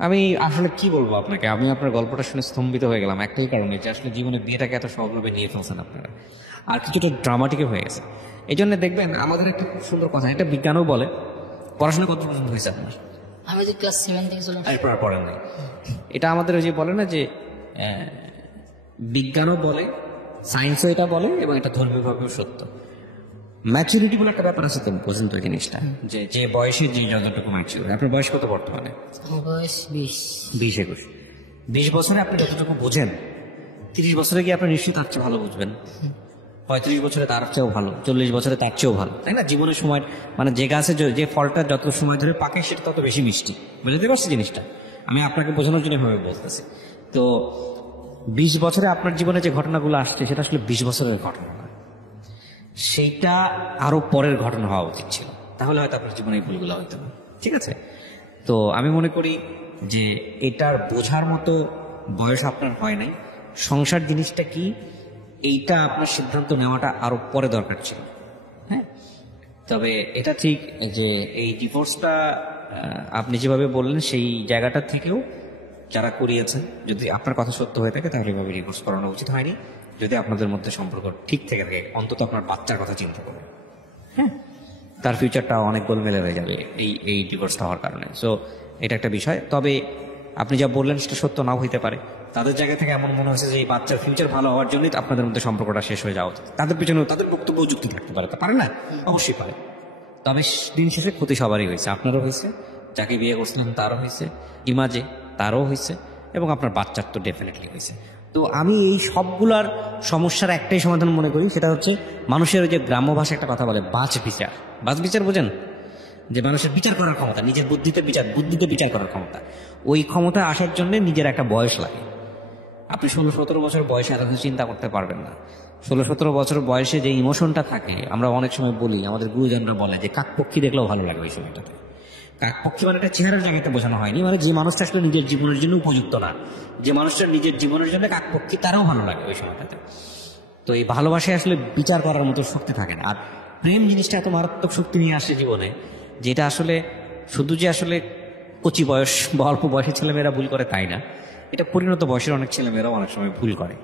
আমি আসলে কি বলবো আপনাকে, আমি আপনার গল্পটা শুনে স্তম্ভিত হয়ে গেলাম একটাই কারণে, যে আসলে জীবনে বিয়েটাকে এত সহজভাবে নিয়ে ফেলছেন আপনারা, আর কিছুটা ড্রামাটিকও হয়ে গেছে। এই জন্য দেখবেন আমাদের একটা খুব সুন্দর কথা, এটা বিজ্ঞানও বলে। পড়াশোনা কত পর্যন্ত হয়েছে আপনার? আমি যে ক্লাস 7 থেকে চলে আসছি। এরপর আর পড়েন নাই। এটা আমাদের ওই যে বলে না যে বিজ্ঞানও বলে, সায়েন্সও এটা বলে, এবং এটা ধর্মীয়ভাবেও সত্য। ম্যাচুরিটি বলে একটা ব্যাপার আছে, তো বোঝেন তো এই জিনিসটা, যে যে বয়সে যে যতটুকু ম্যাচিউর। আপনার বয়স কত বর্তমানে? আমার বয়স 20-21। 20 বছরে আপনি যতটুকু বোঝেন, 30 বছরে গিয়ে আপনি নিশ্চিত তার চেয়ে ভালো বুঝবেন, 35 বছরে তার চেয়েও ভালো, 40 বছরে তার চেয়েও ভালো, তাই না? জীবনের সময় মানে যে গাছে যে ফলটা যত সময় ধরে পাকে সেটা তত বেশি মিষ্টি। বুঝতে পারছি জিনিসটা? আমি আপনাকে বোঝানোর জন্য এভাবে বলতেছি। তো 20 বছরে আপনার জীবনে যে ঘটনাগুলো আসছে সেটা আসলে 20 বছরের ঘটনা না, সেইটা আরো পরের ঘটনা হওয়া উচিত ছিল, তাহলে হয়তো আপনার জীবনে এই ভুলগুলো হইতো না। ঠিক আছে? তো আমি মনে করি যে এটার বোঝার মতো বয়স আপনার হয় নাই। সংসার জিনিসটা কি এইটা আপনার সিদ্ধান্ত নেওয়াটা আরো পরে দরকার ছিল। হ্যাঁ, তবে এটা ঠিক যে এই ডিভোর্সটা আপনি যেভাবে বললেন সেই জায়গাটা থেকেও যারা করিয়েছেন, যদি আপনার কথা সত্য হয়ে থাকে তাহলে এভাবে ডিভোর্স করানো উচিত হয়নি। যদি আপনাদের মধ্যে সম্পর্ক ঠিক থেকে থাকে, অন্তত আপনার বাচ্চার কথা চিন্তা করবেন। হ্যাঁ, তার ফিউচারটা অনেক গোলমেলে হয়ে যাবে এই ডিভোর্সটা হওয়ার কারণে। সো এটা একটা বিষয়। তবে আপনি যা বললেন সেটা সত্য নাও হইতে পারে। তাদের জায়গা থেকে এমন মনে হচ্ছে যে এই বাচ্চার ফিউচার ভালো হওয়ার জন্যই আপনাদের মধ্যে সম্পর্কটা শেষ হয়ে যাওয়া উচিত। তাদের পিছনে তাদের বক্তব্য যুক্তি থাকতে পারে, তা পারে না? অবশ্যই পারে। তবে দিন শেষে ক্ষতি সবারই হয়েছে, আপনারও হয়েছে, যাকে বিয়ে করছিলেন তারও হয়েছে, ইমাজে তারও হয়েছে, এবং আপনার বাচ্চার তো ডেফিনেটলি হয়েছে। তো আমি এই সবগুলার সমস্যার একটাই সমাধান মনে করি, সেটা হচ্ছে মানুষের ওই যে গ্রাম্য ভাষায় একটা কথা বলে বাছ বিচার। বাছ বিচার বোঝেন? যে মানুষের বিচার করার ক্ষমতা, নিজের বুদ্ধিতে বিচার করার ক্ষমতা, ওই ক্ষমতা আসার জন্য নিজের একটা বয়স লাগে। আপনি 16-17 বছর বয়সে এত কিছু চিন্তা করতে পারবেন না। 16-17 বছর বয়সে যে ইমোশনটা থাকে, আমরা অনেক সময় বলি, আমাদের গুরুজনরা বলে যে কাকপক্ষী দেখলেও ভালো লাগে ওই সময়টাতে। কাকপক্ষী মানে এটা চেহারার জায়গাতে বোঝানো হয়নি, মানে যে মানুষটা আসলে নিজের জীবনের জন্য উপযুক্ত না, যে মানুষটা নিজের জীবনের জন্য কাকপক্ষী তারাও ভালো লাগে ওই সময়টাতে। তো এই ভালোবাসায় আসলে বিচার করার মতো শক্তি থাকে না। আর প্রেম জিনিসটা এত মারাত্মক শক্তি নিয়ে আসে জীবনে, যেটা আসলে শুধু যে আসলে কচি বয়স বা অল্প বয়সী ছেলেমেয়েরা ভুল করে তাই না, এটা পরিণত বয়সের অনেক ছেলেমেয়েরাও অনেক সময় ভুল করে।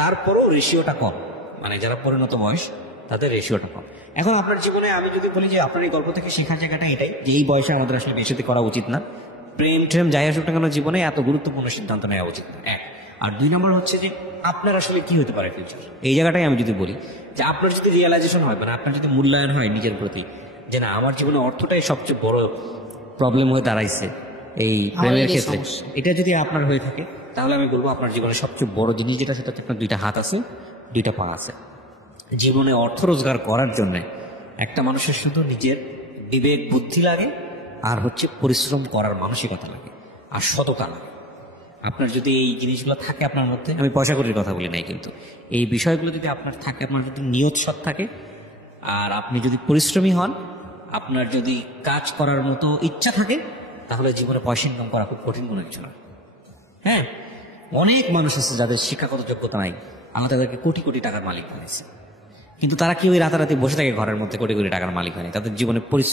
তারপরেও রেশিওটা কম, মানে যারা পরিণত বয়স তাদের রেশিওটা কম। এখন আপনার জীবনে আমি যদি বলি যে আপনার এই গল্প থেকে শেখার জায়গাটা এটাই, যে এই বয়সে আমাদের আসলে বেশিতে করা উচিত না, প্রেম ট্রেম যাই আসুক না কেন জীবনে এত গুরুত্বপূর্ণ সিদ্ধান্ত নেওয়া উচিত না, এক। আর দুই নম্বর হচ্ছে যে আপনার আসলে কি হতে পারে ফিউচার, এই জায়গাটাই আমি যদি বলি যে আপনার যদি রিয়েলাইজেশন হয়, মানে আপনার যদি মূল্যায়ন হয় নিজের প্রতি, যে না আমার জীবনে অর্থটাই সবচেয়ে বড় প্রবলেম হয়ে দাঁড়াইছে এই প্রেমের এটাই ক্ষেত্রে, সমস্যা। এটা যদি আপনার হয়ে থাকে তাহলে আমি বলবো আপনার জীবনে সবচেয়ে বড় জিনিস যেটা, সেটা হচ্ছে আপনার দুইটা হাত আছে, দুইটা পা আছে। জীবনে অর্থ রোজগার করার জন্য একটা মানুষের শুধু নিজের বিবেক বুদ্ধি লাগে, আর হচ্ছে পরিশ্রম করার মানসিকতা লাগে, আর সততা লাগে। আপনার যদি এই জিনিসগুলো থাকে আপনার মধ্যে, আমি পয়সা কড়ির কথা বলি নাই, কিন্তু এই বিষয়গুলো যদি আপনার থাকে, আপনার যদি নিয়ত সৎ থাকে, আর আপনি যদি পরিশ্রমী হন, আপনার যদি কাজ করার মতো ইচ্ছা থাকে, তাহলে জীবনে পয়সা ইনকাম করা খুব কঠিন কোনো কিছু না। হ্যাঁ, অনেক মানুষ আছে যাদের শিক্ষাগত যোগ্যতা নাই, আমরা তাদেরকে কোটি কোটি টাকার মালিক বানাইছে, কিন্তু তারা কি ওই রাতারাতি বসে থাকে ঘরের মধ্যে কোটি কোটি টাকার মালিক হয়নি, তাদের জীবনে পরিশ্রম